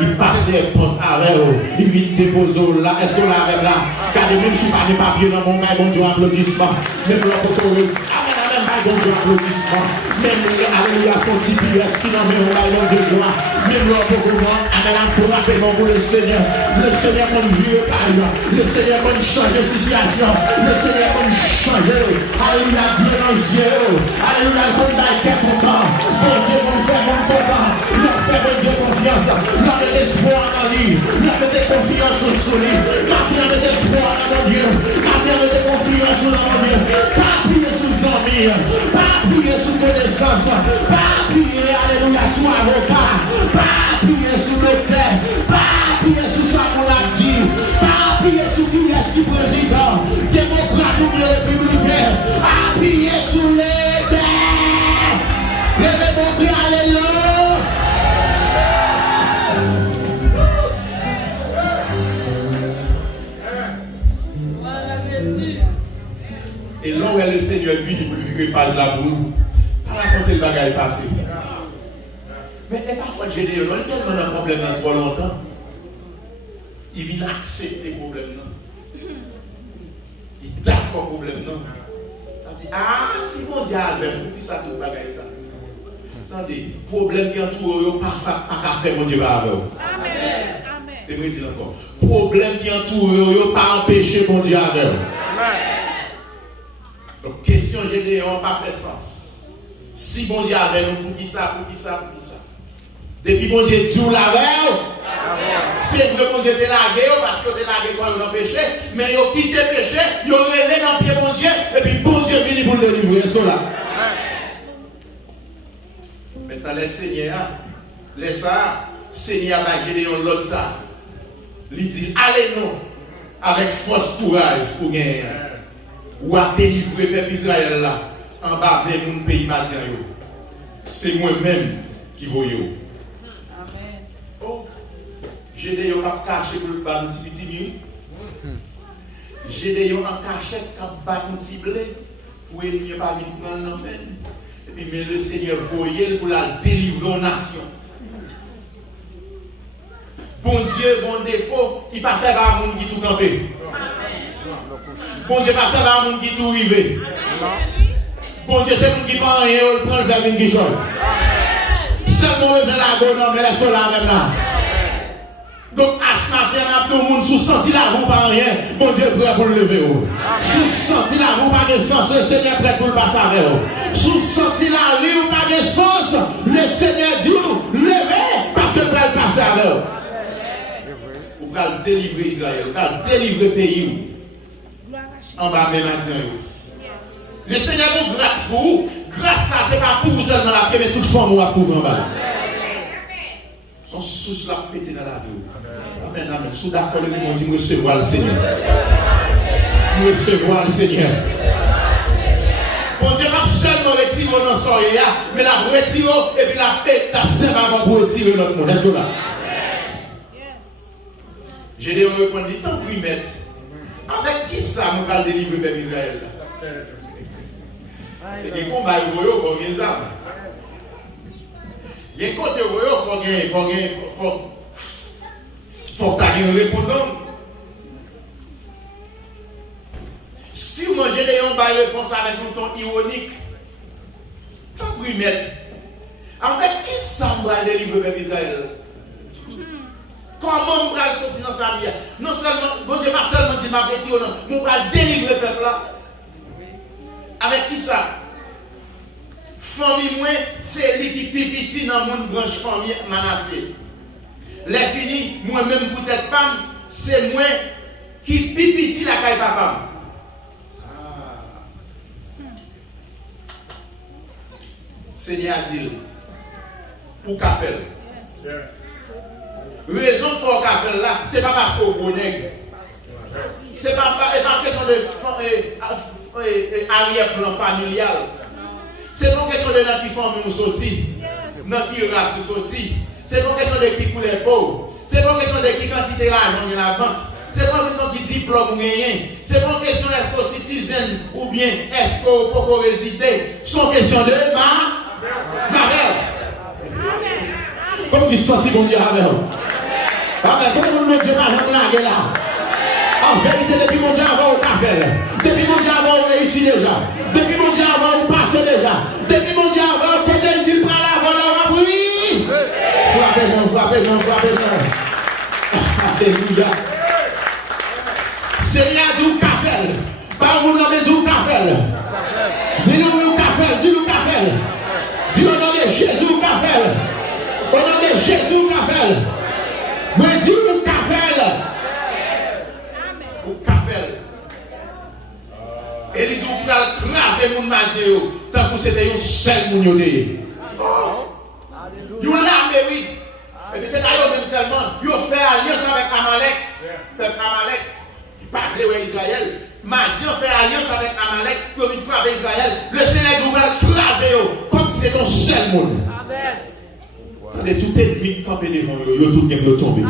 il passe les portes avec, il vient déposer là. Est-ce qu'on l'a avec là? Car même si pas de papier dans mon bail, bon Dieu, applaudissement. Même l'autorité. Amen, bon Dieu, applaudissement. Même alléluia, son petit pièce qui n'en met pas, bon Dieu, gloire. Même l'autorité, amen, il faut rappeler pour le Seigneur. Le Seigneur comme vieux par le Seigneur comme changer de situation. Le Seigneur comme changer. Alléluia, bien dans les yeux. Alléluia, comme dans le cœur content. Bon Dieu, bon frère, bon content. Leur fait bon Dieu confiance. Leur met espoir en lui. Leur met confiance sur lui. Leur met espoir en mon Dieu. Leur met confiance sur mon Dieu. Pas appuyer sur les amis. Pas appuyer sur connaissance. Pas appuyer, alléluia, sur avocat. Pas appuyer sur le terre. Pas appuyer sur ça qu'on a dit. Pas appuyer sur qui est-ce qui président. Démocrate ou républicain. Appuyer sur les terres. Levez mon cri, alléluia. Et là où le Seigneur vit, il peut vivre par la boue. Pas raconter le bagage passé. Mais parfois, j'ai dit, on a tellement un problème dans trop longtemps. Il vient accepter le problème. Il est d'accord le problème. Il dit, ah, si mon Dieu a avec vous, puis ça tout bagage ça. Attendez, problème qui entoure, pas faire mon Dieu avec vous. Amen. Et je dis encore, problème qui entoure, pas empêcher mon Dieu avec vous. Donc, question Gédéon n'a pas fait sens. Si bon Dieu avait nous, pour qui ça? Depuis bon Dieu tout la veille, c'est vrai que bon Dieu te lagué, parce que te lagué quand on a péché, mais il a quitté le péché, il a relé dans le pied bon Dieu, et puis bon Dieu vient pour le délivrer. Cela. Maintenant, les seigneurs, les ça, Seigneur va Gédéon l'autre ça. Il dit, allez nous, avec force courage pour gagner. Ou à délivrer le peuple Israël là, en bas de mon pays matériel. C'est moi-même qui voyais. Gédéon a caché pour le bas de petit mieux. Gédéon a caché pour battre un petit blé. Pour il n'y a pas de mal dans le même. Et puis, mais le Seigneur voyait pour la délivrer aux nations. Bon Dieu, bon défaut, il passe à un monde qui tout campé. Bon Dieu, passe à un monde qui tout rivé. Bon Dieu, c'est le monde qui prend rien, il prend le verre qui chante. Seulement le la bonne, mais laisse-le là même là. Donc, à ce matin, tout le monde sous senti la roue par rien. Bon Dieu prêt pour le lever. Sous senti la roue par des sens, le Seigneur prêt pour le passer avec vous. Sous senti la roue par des sens, le Seigneur dit levez parce que le prêt passer avec vous. Vous allez délivrer Israël, vous allez délivrer le pays. En bas même matin. Le Seigneur a grâce pour vous. Grâce à ça, ce n'est pas pour vous seulement la paix, mais toute forme vous approuve en bas. Son souche la pété dans la vie. Amen, amen. Sous d'accord, le monde dit recevoir le Seigneur. Recevoir le Seigneur. Bon Dieu, pas seulement retirer dans son soleil, mais la retirer et puis la paix, la servante pour retirer notre monde. Est-ce que là? J'ai des répondre, tant pis, maître. Avec qui ça nous va délivrer le peuple Israël? C'est des combats, il faut gagner ça. Il y a un côté où il faut gagner un répondant. Si vous mangez des réponses avec un ton ironique, tant pis, maître. Avec qui ça nous va délivrer le peuple Israël? Comment nous allons sortir dans sa vie? Non seulement, bon Dieu, pas seulement dit ma petite, nous allons délivrer le peuple là. Avec qui ça? Famille, moi, c'est lui qui pipiti dans mon branche famille Manassé. Les finis, moi-même, peut-être pas, c'est moi qui pipiti la caille papa. Seigneur a dit, pour qu'a fait? Raison pour qu'a fait là, c'est pas parce qu'on est nègre. C'est pas question de arrière-plan familial. C'est pas question de notre famille nous sorti, notre race nous sorti. C'est pas question de qui pour les pauvres. C'est pas question de qui quantité l'argent dans la banque. C'est pas question de qui diplôme ou rien. C'est pas question est-ce qu'on est citoyen ou bien est-ce qu'on peut résider. C'est une question de ma mère. Comme tu sens bon Dieu avec vous. Amen. Comment mon Dieu va jamais là? En vérité, depuis mon Dieu avant, on a fait. Depuis mon Dieu avant, on réussit déjà. Depuis mon Dieu avant, on passe déjà. Depuis mon Dieu avant, peut-être qu'il prend la voleur. Oui! Frappez-moi. Alléluia. Seigneur, dis-nous qu'a fait. Par où l'homme dit qu'a fait. Dis-nous qu'a fait. Dis-nous au nom de Jésus qu'a fait. Au nom de Jésus qu'a fait. Mais dis-nous qu'a fait. Et il dit qu'on va craser mon Mathieu, tant que c'était un seul moun yoté. Vous l'avez, oui. Et puis c'est d'ailleurs même seulement, vous fait alliance avec Amalek. Peuple Amalek, qui parle de Israël. Mathieu fait alliance avec Amalek, pour venir frapper Israël. Le Seigneur vous va craser, comme si c'était un seul monde. Amen. Tout ennemi qui campait devant vous, tout le monde tombé.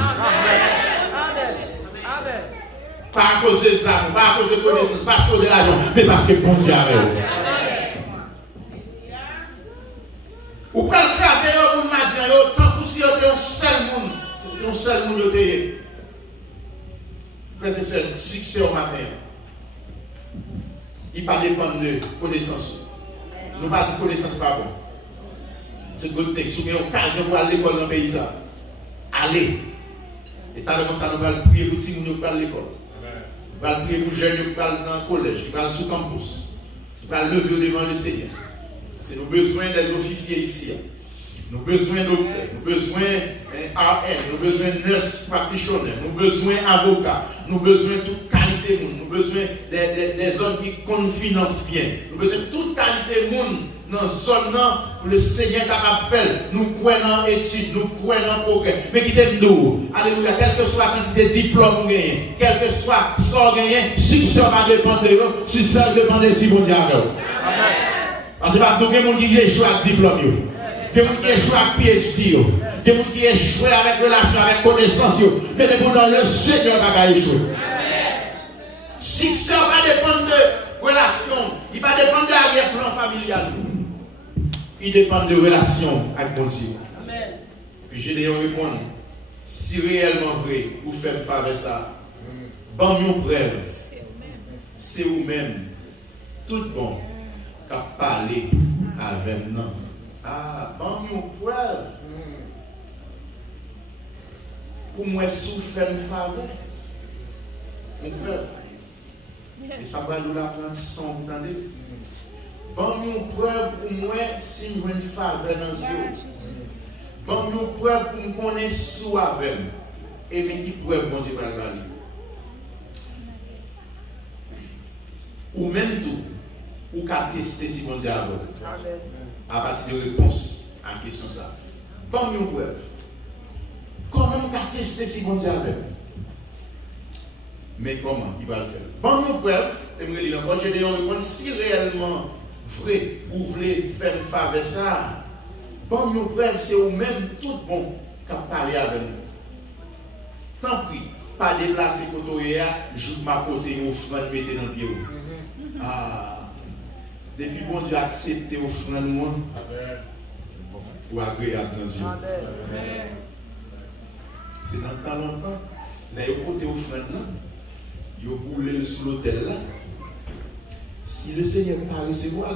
Pas à cause des armes, pas à cause de connaissances, pas à cause de l'argent, mais parce que bon Dieu avec vous. Ou quand le craser pour le matin, tant que si vous êtes un seul monde, c'est un seul monde qui est. Frères et sœurs, succès au matin. Il ne pas dépendre de connaissances. Nous ne pas dire connaissance pas bon. C'est good thing. Si vous avez occasion pour aller à l'école dans le pays, allez. Et ça, comme ça, nous allons prier pour les gens qui à l'école. Nous allons prier pour les jeunes qui parlent dans le collège, qui parlent sous campus. Nous allons lever devant le Seigneur. C'est nous besoin des officiers ici. Nous avons besoin de docteurs, nous avons besoin d'AN, nous avons besoin de nurse practitioners, nous avons besoin d'avocats, nous avons besoin de toute qualité de monde, nous avons besoin des hommes qui financent bien, nous avons besoin de toute qualité de monde dans la zone où le Seigneur est capable de faire. Nous croyons dans l'étude, nous croyons dans le progrès. Mais qui t'aime nous, alléluia, quelle que soit la quantité de diplômes que vous gagnez, quel que soit ce que vous gagnez, si ça va dépendre de vous, si ça dépend de si vous gagnez. Parce que pas tout le monde qui échoue à diplôme. Que vous qui échouez à PhD, que des gens qui échouent avec relation, avec connaissance, mais dans le Seigneur va échouer. Succès va dépendre de relation, il va dépendre de la guerre plan familial. Il dépend de relation avec mon Dieu. Puis Gédéon répond, si réellement vrai, vous faites faveur ça, bon nous preuve, c'est vous-même, tout bon, qui a parlé avec nous. Ah, bon nous preuve. Pour moi, si vous faites faveur, on preuve. Et ça va nous l'apprendre sans vous entendre. Bon nous preuve pour moi, si nous avons une faveur dans les yeux. Bon nous preuve pour nous connaître sous avec. Et mais qui preuve, bon Dieu, va le valider. Ou même tout, ou qu'à tester si bon Dieu a à partir de réponse à la question ça. Bon nous preuve. Comment qu'à tester si bon Dieu a mais comment il va le faire? Bon nous preuve, et me dire encore, j'ai dit, si réellement vrai, vous voulez faire une faveur ça, bon nous preuve, c'est vous-même tout bon qui parler avec nous. Tant pis, pas déplacer côté je ma côté une offrande mettez dans le pied. Ah, depuis bon Dieu accepter offrande moi, ou agréable dans Dieu. C'est dans le temps longtemps, là il côté offrande là, il boule sur l'autel là. Si le Seigneur ne pas recevoir,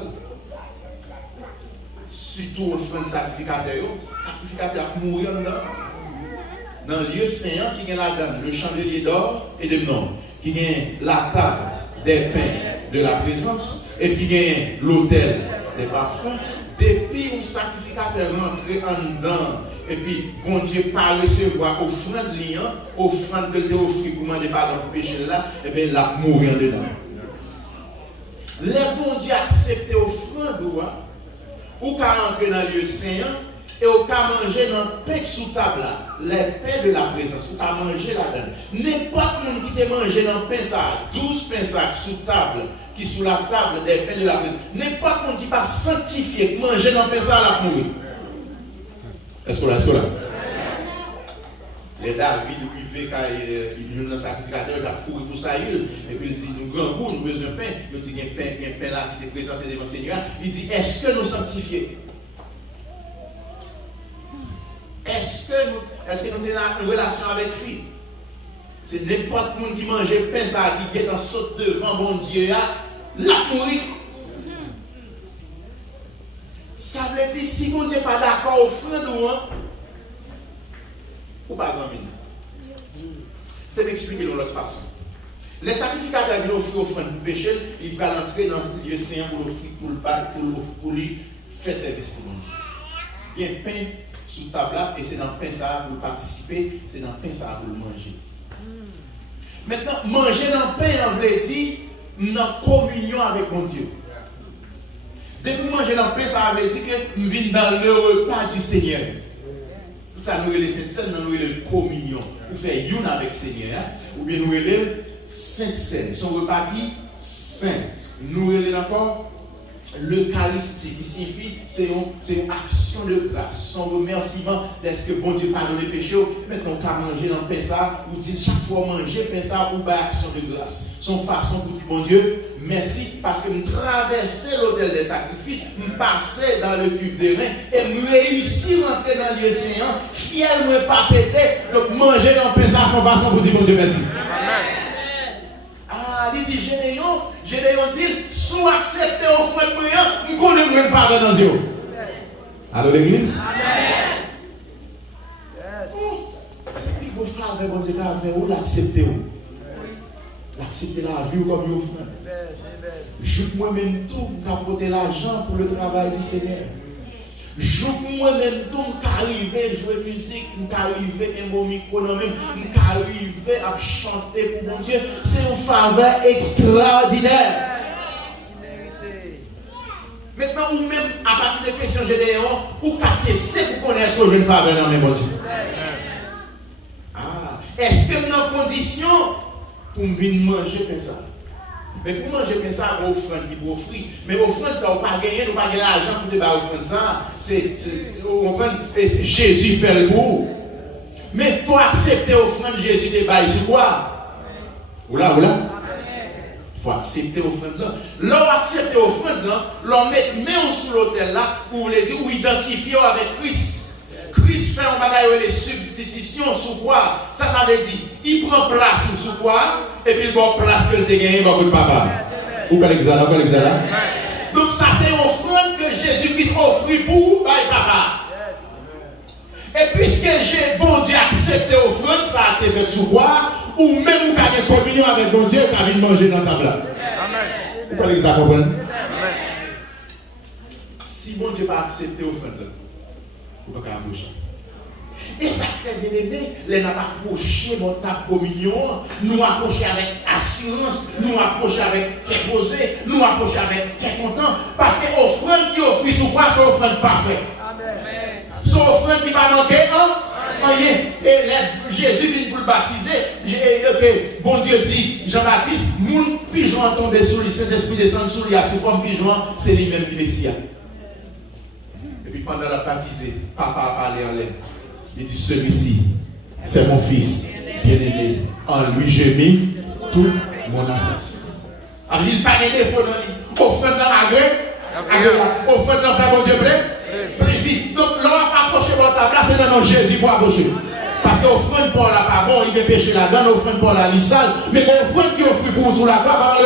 surtout offrande sacrificateur mourir dans le lieu saint qui est la dame, le chandelier d'or et de nom, qui est la table des pains de la présence et qui est l'autel des parfums. Depuis un sacrificateur rentré en dedans, et puis bon Dieu pas recevoir offrande liant, offrande que tu offres pour demander pardon pour péché là, et bien la mourir dedans. Les bon Dieu accepter offrande ou qu'à rentrer dans le lieu saint et au qu'à manger dans le pain sous table là, les pains de la présence, ou qu'à manger là-dedans. N'importe qui te mange dans le pain ça, 12 pains ça sous table, qui sous la table des pains de la présence. N'importe qui pas sanctifié, manger dans le pain ça la mourir. Est-ce que là? Les David, il fait quand il vient dans le sacrificateur, il a couru pour ça, et puis il dit, nous grand goût, nous besoin de pain. Il dit, il y a un pain là qui est présenté devant le Seigneur. Il dit, est-ce que nous sanctifions? Est-ce que nous avons une relation avec lui? C'est n'importe qui qui mange pain, ça, qui est en saute devant bon Dieu, la mourir. Ça veut dire, si bon Dieu n'est pas d'accord au frère ou pas en mine. Je vais m'expliquer de l'autre façon. Les sacrificateurs viennent offrir offrande pour péché, ils vont entrer dans le lieu saint pour lui faire service pour mon Dieu. Il y a un pain sous table là, et c'est dans le pain ça pour participer, c'est dans le pain ça pour le manger. Maintenant, manger dans le pain, on veut dire, dans communion avec mon Dieu. Dès que vous mangez dans le pain, ça veut dire que nous venons dans le repas du Seigneur. Ça nous les Sainte-Seine, nous les communion. Nous faisons une avec le Seigneur, ou bien nous les Sainte-Seine. Son repas qui saint. Nous les encore l'Eucharistie, qui signifie c'est une action de grâce, son remerciement est-ce que bon Dieu pardonne les péchés. Maintenant, qu'à manger dans le pain ça, ou dit chaque fois manger pain ça, ou bien action de grâce. Son façon pour dire bon Dieu, merci parce que nous traversons l'autel des sacrifices, nous passons dans le cuve de rein et nous réussissons à entrer dans le lieu saint, fiel, nous pas pété, donc manger dans le pain ça, son façon pour dire bon Dieu merci. Ah, il dit Gédéon dit, sous accepter offrande moyen, nous connaissons une faveur dans Dieu. Allô l'église? Amen. Yes. C'est plus beau faveur, bon Dieu, où l'accepter. L'accepter la vie comme une offrande. Je moi-même tout, capoter l'argent pour le travail du Seigneur. Je moi-même tout, m'arriver à jouer musique, m'arriver à un bon micro, m'arriver à chanter pour mon Dieu. C'est une faveur extraordinaire. Maintenant, ou même à partir des questions Gédéon, ou qu'à tester pour connaître ce que je ne faveur dans mes bon Dieu. Ah, est-ce que nous avons condition pour venir manger comme ça? Mais pour manger comme ça, on offrande qui pour offrir. Mais offrande ça, on pas gagner, nous pas gagner l'argent pour débarrasser offrande ça. Jésus fait le goût. Mais il faut accepter l'offrande Jésus de bail sur quoi? Oula. Il faut accepter l'offrande là. L'on accepte l'offrande là, l'on met main sur l'autel là, pour les dire, ou identifier avec Christ. Christ fait un bagage de substitution sur quoi? Ça veut dire, il prend place sur quoi? Et puis il prend place que le gagné par votre papa. Vous connaissez ça là? Donc ça c'est l'offrande que Jésus-Christ offre pour papa. Et puisque j'ai bon Dieu accepté l'offrande, ça a été fait sur quoi? Ou même vous avez communion avec bon Dieu, vous avez mangé dans ta table. Vous connaissez ça, comprendre? Si bon Dieu n'a pas accepté l'offrande, vous ne pouvez pas approcher. Et ça fait bien aimé, les n'a pas approché dans ta communion, nous approcher avec assurance, nous approcher avec très posé, nous approcher avec très content, parce que l'offrande qui offre sur quoi, c'est l'offrande parfaite. Son offrande qui va manquer, rien. Et Jésus vient pour le baptiser. Bon Dieu dit, Jean-Baptiste, mon pigeon tombé sur lui, Saint-Esprit descend sur lui, sous forme pigeon, c'est lui-même qui Messie. Et puis pendant la baptisé, papa a parlé en l'air. Il dit, celui-ci, c'est mon fils bien-aimé. En lui, j'ai mis toute mon enfance. Alors, il parle des défauts dans lui. Offrande dans la gueule, offrande dans sa bon Dieu plaisir. Donc, l'on va pas approcher votre table, c'est dans notre Jésus pour approcher. Parce que l'offrande pour la pas bon, il veut pécher là-dedans, l'offrande pour la sale. Mais l'offrande qui offre pour sous la croix, va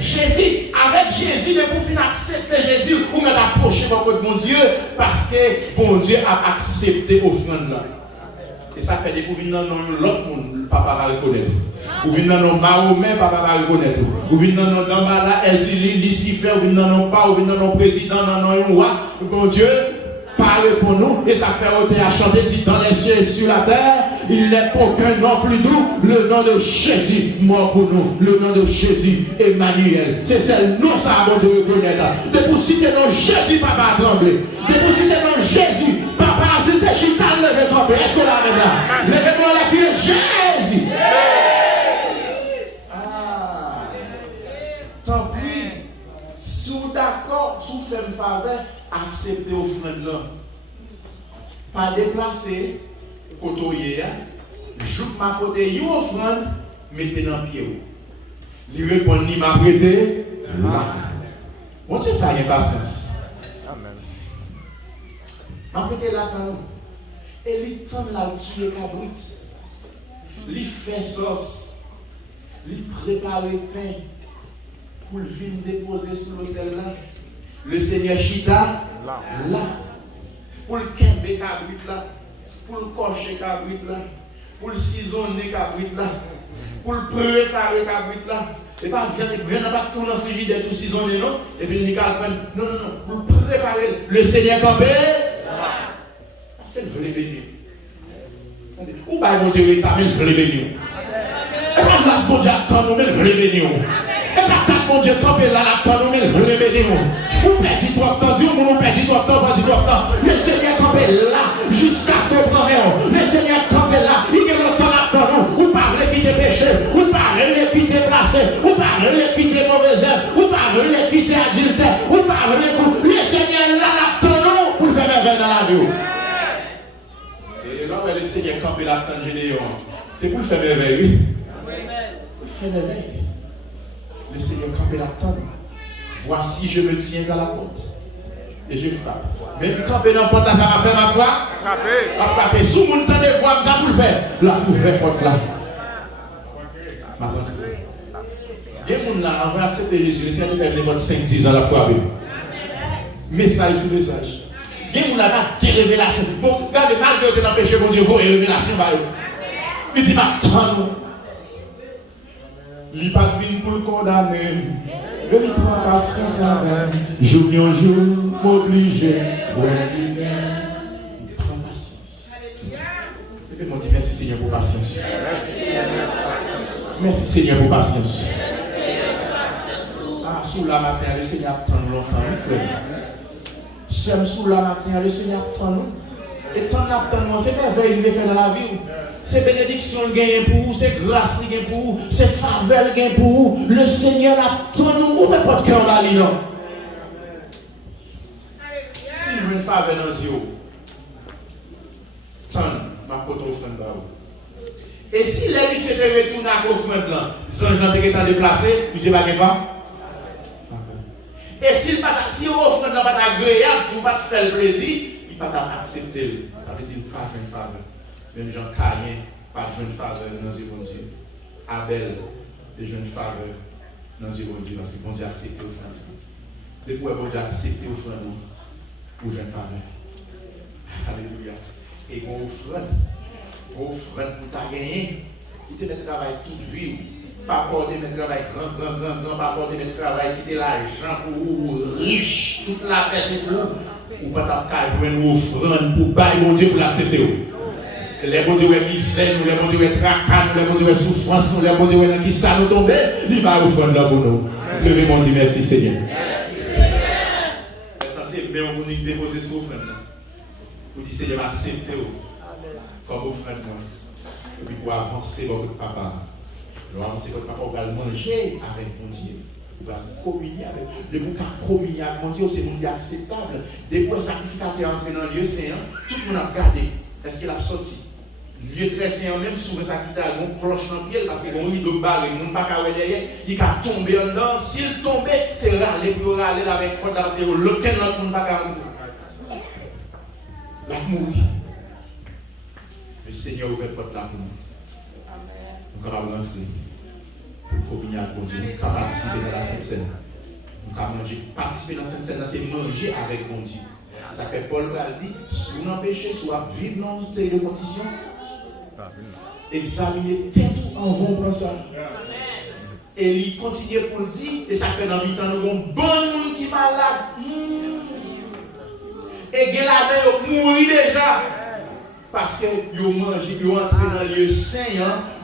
Jésus, avec Jésus, de pour finir accepter Jésus, ou même approcher votre bon Dieu, parce que bon Dieu a accepté l'offrande là. Et ça fait des pour venir dans l'autre monde, le papa va reconnaître. Ou venir dans Mahomet, papa va reconnaître. Ou venir dans Dambala, Ezili, Lucifer, ou venir dans pas, ou venir dans président, dans un roi, bon Dieu, parle pour nous, et ça fait ôter à chanter, dit dans les cieux et sur la terre, il n'est aucun nom plus doux, le nom de Jésus, mort pour nous, le nom de Jésus, Emmanuel. C'est celle nous ça bon Dieu reconnaître. Depuis citer dans Jésus, papa a tremblé. Depuis citer dans Jésus, papa a cité Chital, levez tremblé. Est-ce qu'on l'a même là? Levez-moi la pied, Jésus. Tant pis, si vous d'accord, si vous faites une faveur, acceptez l'offrande là. Pas déplacer, côtoyer, joute ma côté, une offrande, mettez dans le pied. Il répond, il m'a prêté là. Bon Dieu, ça n'y a pas sens. Amen. M'a prêté là, et il tend là, tuer les cabrit. Il fait sauce. Il prépare le pain pour venir déposer sur l'autel là. Le Seigneur Chita, là. Pour le kembe cabrit là. Pour le cocher cabrit là. Pour le cisaonner cabrit là. Pour le préparer cabrit là. Et pas viens pas tout dans le frigidaire tout cisaonner non. Et puis il prend. Non. Pour le préparer. Le Seigneur campé. Parce qu'il veut les bénir. Ou pas bon Dieu est il veut les bénir. Et pas là bon Dieu attend nous mais il veut les bénir. Et pas tant bon Dieu campé là attend nous mais il veut les bénir. Ou perdit trop de temps, Dieu nous perdit trop de temps. Le Seigneur campé là jusqu'à ce qu'on prenne. Le Seigneur campé là, il y a longtemps attend nous. Ou pas les quitter péché, ou pas les quitter placé, ou pas les quitter mauvaise œuvre, ou pas les quitter adultère, ou pas les coups. Le Seigneur là attend nous pour faire merveille dans la vie. Et là où le Seigneur campé là attend Gédéon, c'est pour faire merveille. Pour faire merveille. Le Seigneur campé là attend. Voici, je me tiens à la porte et je frappe. Mais puis camper dans la porte, ça va faire ma foi. Frapper. Sous mon temps de voix, ça pour le faire. Là, pour faire porte là. Il y a des gens là, avant d'accepter Jésus, les Seigneur fait n'importe 5-10 ans la foi. Message sur message. Il y a des gens là, des révélations. Bon, regardez, malgré que dans le péché, bon Dieu, vos révélations. Il dit, attends-nous. Il n'est pas fini pour le condamner. Je ne prends pas patience avec. Jour en jour, m'obliger. Prends patience. Et puis, on dit merci Seigneur pour patience. Merci Seigneur pour patience. Ah, sous la matin, le Seigneur attend longtemps, frère. Sous la matin, le Seigneur attend nous. Et tant d'attendre, c'est merveilleux de faire dans la vie. c'est bénédiction le gain pour vous, c'est grâce le gain pour vous, c'est faveur le gain pour vous. Le Seigneur attend nous, ouvrez votre cœur dans l'île. Si vous une faveur dans les yeux, tant, ma pote offrande là. Et si les monsieur te retourne à l'offrande là, sans gens qui sont déplacés, monsieur va faire. Et si l'offrande n'est pas agréable, pour ne pas faire le plaisir, il ne va pas accepter. Ça veut dire pas une faveur. Même Jean Caïn, pas de jeune faveur dans les bon Dieu. Abel, de jeune faveur dans les bon Dieu, parce que bon Dieu a accepté l'offrande. Depuis que bon Dieu a accepté l'offrande pour jeune faveur. Alléluia. Et qu'on offrande pour ta gagner, il te met travail toute vie. Pas pour te mettre travail grand, pas pour te mettre travail qui te l'argent pour vous, riche, toute la paix c'est pour vous. Ou pas t'as jouer une offrande pour bailler mon Dieu pour l'accepter. Les bons Dieu qui saignent, les bons Dieu qui tracassent, les bons Dieu qui souffrance, les bons Dieu qui ça nous tomber, il va offrande là pour nous. Levez mon Dieu, merci Seigneur. Maintenant c'est bien on nous déposer cette offrande là. Pour dire Seigneur accepter comme offrande moi. Et puis pour avancer votre papa. Pour avancer votre papa, on va manger avec mon Dieu. On va communier avec. Dès qu'on communier avec mon Dieu, c'est mon Dieu acceptable. Dès que le sacrificateur est entré dans le lieu saint, tout le monde a regardé. Est-ce qu'il a sorti? Lieu très saint, même souvent sacrificateur, on cloche dans le pied parce qu'il y a un rideau barré, il n'y a pas qu'à derrière, il a tombé en dedans. S'il tombe, c'est râler pour râler avec contre parce que l'aucun autre monde pas qu'à mourir. Le Seigneur ouvre la porte là pour nous. Nous sommes capables d'entrer pour communier avec mon Dieu. Nous sommes capables de participer dans la Sainte Seine. Nous sommes capables de participer dans la Sainte Seine, c'est manger avec mon Dieu. Ça fait Paul a dit, si vous n'empêchez, soit vivre dans toutes ces conditions, examinez tête en vont pour ça. Et il continue pour le dire, et ça fait dans 8 ans, nous avons un bon monde qui est malade. Et qui est là, il mourit déjà. Parce que vous mangez, vous entrez dans le lieu saint,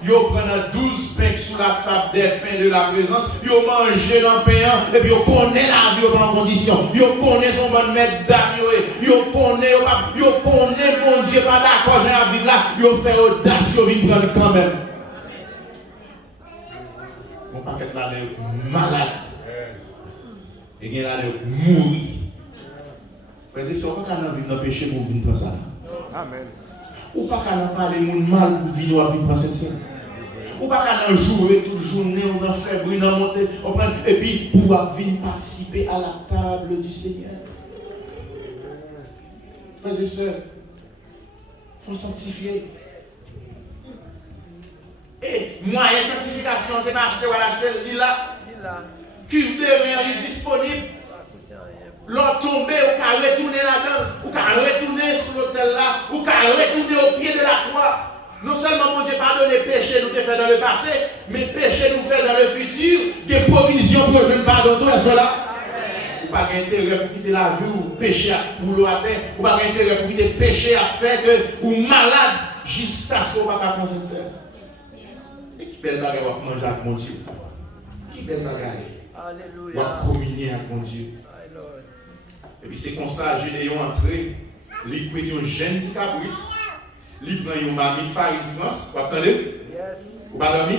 vous prenez 12 pains sous la table des pains de la présence, vous mangez dans le pain, et puis vous connaissez la vie en condition, vous connaissez son bon maître d'âme, vous connaissez mon Dieu, pas d'accord, j'ai la vie là, vous faites audace, vous venez prendre quand même. Mon paquet là, malade, et il y a là, mourir. Frère, c'est sûr qu'on a envie de péché pour venir prendre ça. Amen. Ou pas qu'à parler de mal pour venir prendre cette scène. Ou pas qu'à jouer toute journée, ou dans fébrile, dans monter, et puis pouvoir venir participer à la table du Seigneur. Frères et sœurs, il faut sanctifier. Et moyen de sanctification, c'est pas acheter ou acheter, il là. Cuve de rien, il est disponible. L'on tombe, ou qu'à retourner là-dedans, ou qu'à retourner sur l'autel là, ou qu'à retourner au pied de la croix. Non seulement mon Dieu pardonne les péchés nous fait dans le passé, mais péché nous fait dans le futur, des provisions pour que je ne pardonne tout, est-ce que là? Ou pas d'intérêt pour quitter la vie, ou péché pour l'eau à terre, ou pas d'intérêt pour quitter péché à faire que, ou malade, jusqu'à ce qu'on va pas penser de ça. Et qui belle bagarre on va manger avec mon Dieu. Qui belle bagarre. Alléluia. On va communier avec mon Dieu. Et puis c'est comme ça, Gédéon entré, il prend un jeune petit cabrit, il prend une marmite farine France, vous entendez? Yes. Vous pas dormi?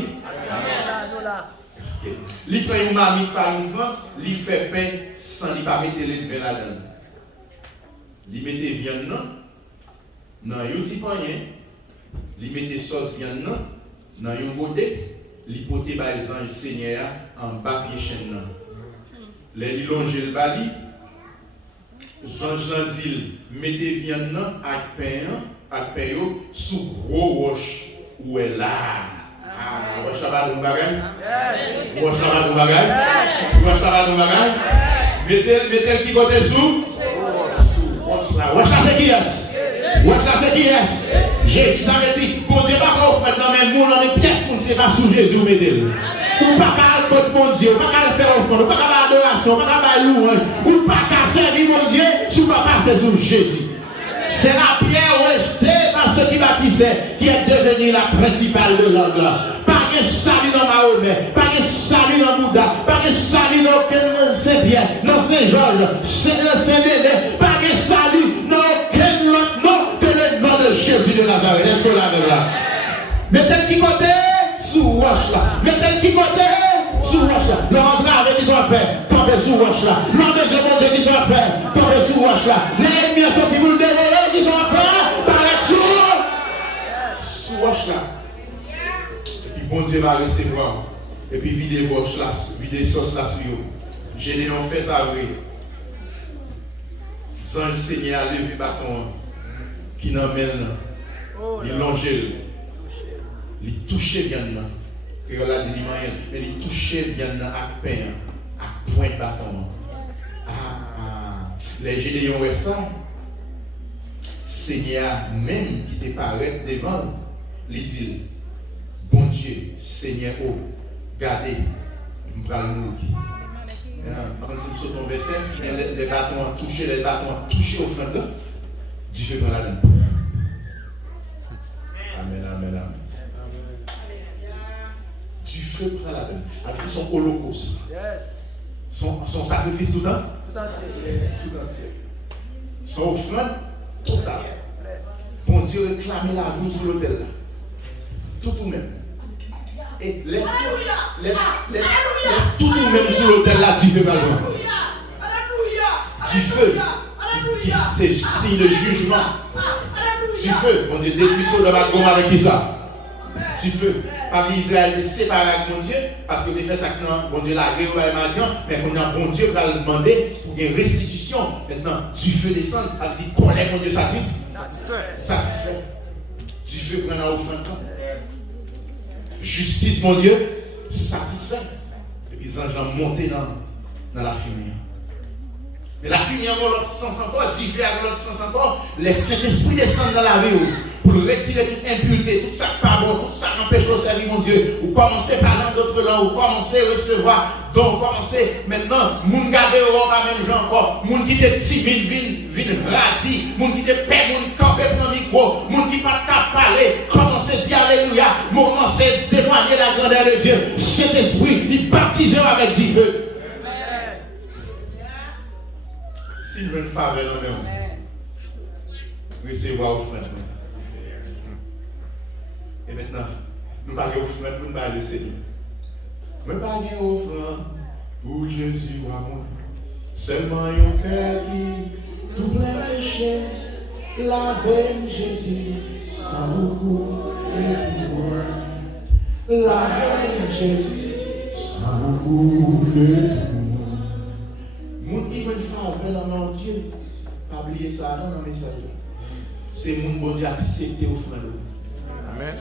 Il prend une marmite farine France, il fait pain sans il pas mettre les devants là-dedans. Il met viande dans un petit panier, il met sauce viande dans un godet, il pote par exemple Seigneur en bas pied chaîne. Il longe le bali. Zange l'an dit, mettez viande avec pain sous gros roche où est là. Ah, roche là-bas dans le bagage. Roche là-bas dans le bagage. Roche là-bas dans le bagage. Mettez qui côté sous roche là. Roche là c'est qui est? Roche là c'est qui est? Jésus ça veut dire, bon Dieu pas qu'on fait dans mes mots, dans mes pièces, c'est pas sous Jésus mettez-le. Ou pas qu'à contre mon Dieu, ou pas qu'à faire offrande, ou pas qu'à faire adoration, ou pas qu'à faire louange, ou pas qu'à servir mon Dieu, si vous pas passer sur Jésus. C'est la pierre rejetée par ceux qui bâtissaient qui est devenue la principale de l'angle. Pas de salut dans Mahomet, pas de salut dans Bouddha, pas de salut dans Saint-Pierre, dans Saint-Georges, Saint-Dédé, pas de salut dans aucun autre nom que le nom de Jésus de Nazareth. Est-ce que là, là? roche là. Mettez qui côté sous roche là. Le rentre avec ils ont fait. Tombez sous roche là. L'homme de Dieu, mon Dieu, qui sont fait. Tombez sous roche là. Les ennemis sont qui vous le dévorer, qui sont fait. Paraître sous roche là. Et puis bon Dieu va recevoir. Et puis vider roche là, vider sauce là sur eux. Généon fait ça oui. Sans le Seigneur a levé bâton qui n'emmène, il longe, il touche bien là. Que la dit mais il touche bien là à peine, à point de bâton. Les Généons ouais ça. Seigneur même qui te paraît devant, il dit bon Dieu, Seigneur, oh, gardez, je vais mourir. Par exemple, si vous verset, les bâtons ont touché au front là, Dieu prend la donne. Amen, amen, amen. Dieu prend la donne. Avec son holocauste. Son sacrifice tout le temps. Tout entier. Son offrande totale. Bon Dieu réclame la vie sur l'autel là. Tout même. Et les tout même sur l'autel là, Dieu fait pas loin. Du feu. C'est signe de jugement. Du feu. On est détruit sur le wagon avec Isa. Du feu. Parmi Israël, séparé avec mon Dieu, parce que fait ça que bon Dieu l'a guerre mais qu'on a bon Dieu va le demander pour une restitution. Maintenant, du feu descend, avec dit qu'on est mon Dieu satisfait. Du feu prend la offrande. Justice, mon Dieu, satisfait. Et puis les anges ont monté dans la fumée. Mais la fumée a l'autre sens encore, Dieu fait avec l'autre sens encore. Les Saint-Esprit descendent dans la vie pour retirer toute impureté, tout ça pas bon, tout ça qui empêche de servir mon Dieu. Ou commencer par l'un d'autres langues, ou commencer à recevoir. Donc, commencer maintenant, moun garde pas même gens encore. Moun qui était timide, vin radis, moun qui était paix, moun campé pour le micro, moun qui pas parler, commencer à dire alléluia, commencer à témoigner la grandeur de Dieu. Cet esprit, il baptise avec Dieu. Si nous voulons faire le même, recevoir offrande. Et maintenant, nous parlons offrande pour nous parler de Seigneur. Nous parlons offrande pour Jésus ou amour. Seulement un cœur qui tout plein péché, laver Jésus sans beaucoup de pouvoir. Laver Jésus sans beaucoup de pouvoir. Moun qui veut faire dans mon Dieu, pas oublier ça dans le message. C'est moun bon Dieu accepter offrande. Amen.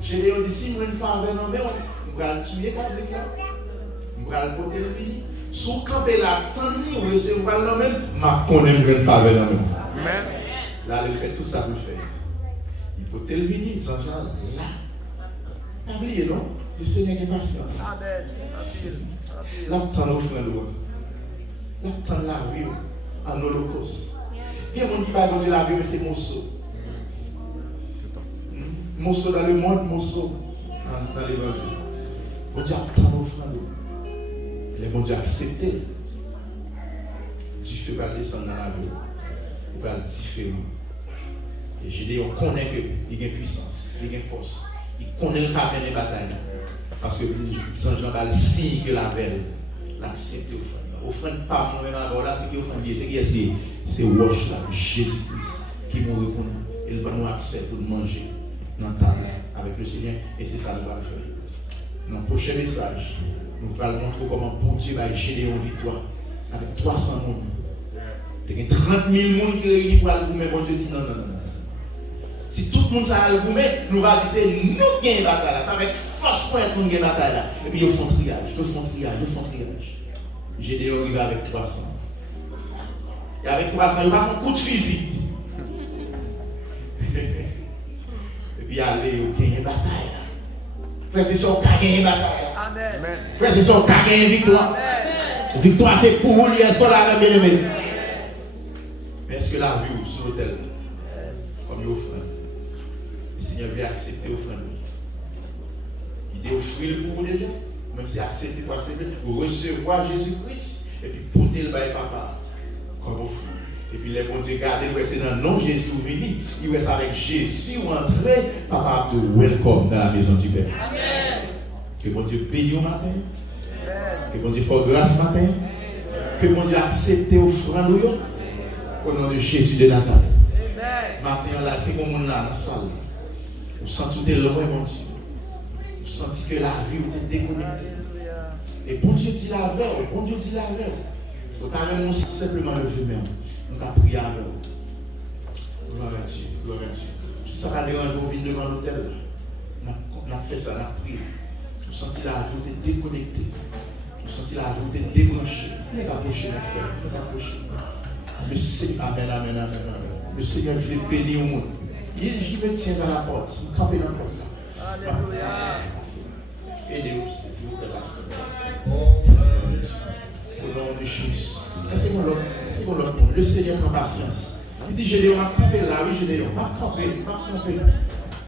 Gédéon dit si moun faire dans mon on va le tuer comme ça. On va le porter le béni. Sous camper la tendre ou recevoir le même, ma connaît moun faire dans mon. Amen. Là il fait tout ça pour faire. Il porter le béni sans genre là. Pas oublier non, le Seigneur a patience. Amen. Là tant offrande. Là, tant la vie en holocauste. Il y a des gens qui va donner la vie, mais c'est morceau. Morceau dans le monde, morceau dans l'évangile. Bon Dieu a tant offrande. Les bon Dieu a accepté. Dieu va descendre dans la vie. Il va être différent. Et j'ai dit, on connaît qu'il y a puissance, il y a force. Il connaît le caractère des batailles. Parce que Saint-Jean va le signe que la veille, l'accepte offrande. Offrande pas moi-même alors là, c'est qui offrande, c'est qui est-ce qui c'est Roche là, Jésus-Christ qui mourut pour nous. Il va nous accès pour manger dans la table avec le Seigneur et c'est ça que nous allons faire. Dans le prochain message, nous allons montrer comment bon Dieu va gérer une victoire avec 300 personnes. Il y a 30 000 personnes qui réunissent pour aller vous mettre, bon Dieu dit non. Si tout le monde s'arrête pour mettre, nous allons dire c'est nous qui avons une bataille là, ça va être force pour nous qui avons une bataille là. Et puis ils font triage. Gédéon arrive avec 300. Et avec 300, il va faire un coup de fusil. Et puis aller au gagner bataille. Frère, c'est son cas gagner bataille. Amen. Frère, c'est son cas gagner victoire. Amen. Victoire, c'est pour vous, est-ce qu'on l'a bien aimé? Mais est-ce que la vie sur l'autel, comme il offre, le Seigneur veut accepter l'offrande. Il offrir pour vous déjà. Même si accepter pour recevoir Jésus-Christ et puis porter le bail papa comme offrande. Et puis les bons Dieu gardez, c'est dans le nom de Jésus venu, il reste avec Jésus ou entrer, papa de welcome dans la maison du Père. Amen. Que mon Dieu bénisse au matin. Que mon Dieu fasse grâce ce matin. Que mon Dieu accepte offrande au nom de Jésus de Nazareth. Matin là, c'est comme on là dans la salle. Vous sentez que loin, mon Dieu. Vous sentez que la vie vous est déconnectée. Et bon Dieu dit la veille, bon Dieu dit la veille. Vous allez simplement lever même. Nous allons prier avec vous. Gloire à Dieu, gloire à Dieu. Si ça va déranger, on vient devant l'hôtel. On a fait ça, on a prié. Vous sentez la vie vous est déconnectée. Vous sentez la vie vous est débranchée. Vous n'êtes pas approché, mes frères. Vous n'êtes pas approché. Le Seigneur, amen, amen, amen, amen. Le Seigneur veut bénir au monde. Il me tient à la porte. Vous campez dans la porte là. Alléluia. Aidez-vous, s'il vous plaît, au nom de Jésus. C'est mon l'autre. Le Seigneur prend patience. Il dit, Gédéon, m'a campé là, oui, Gédéon, m'a campé.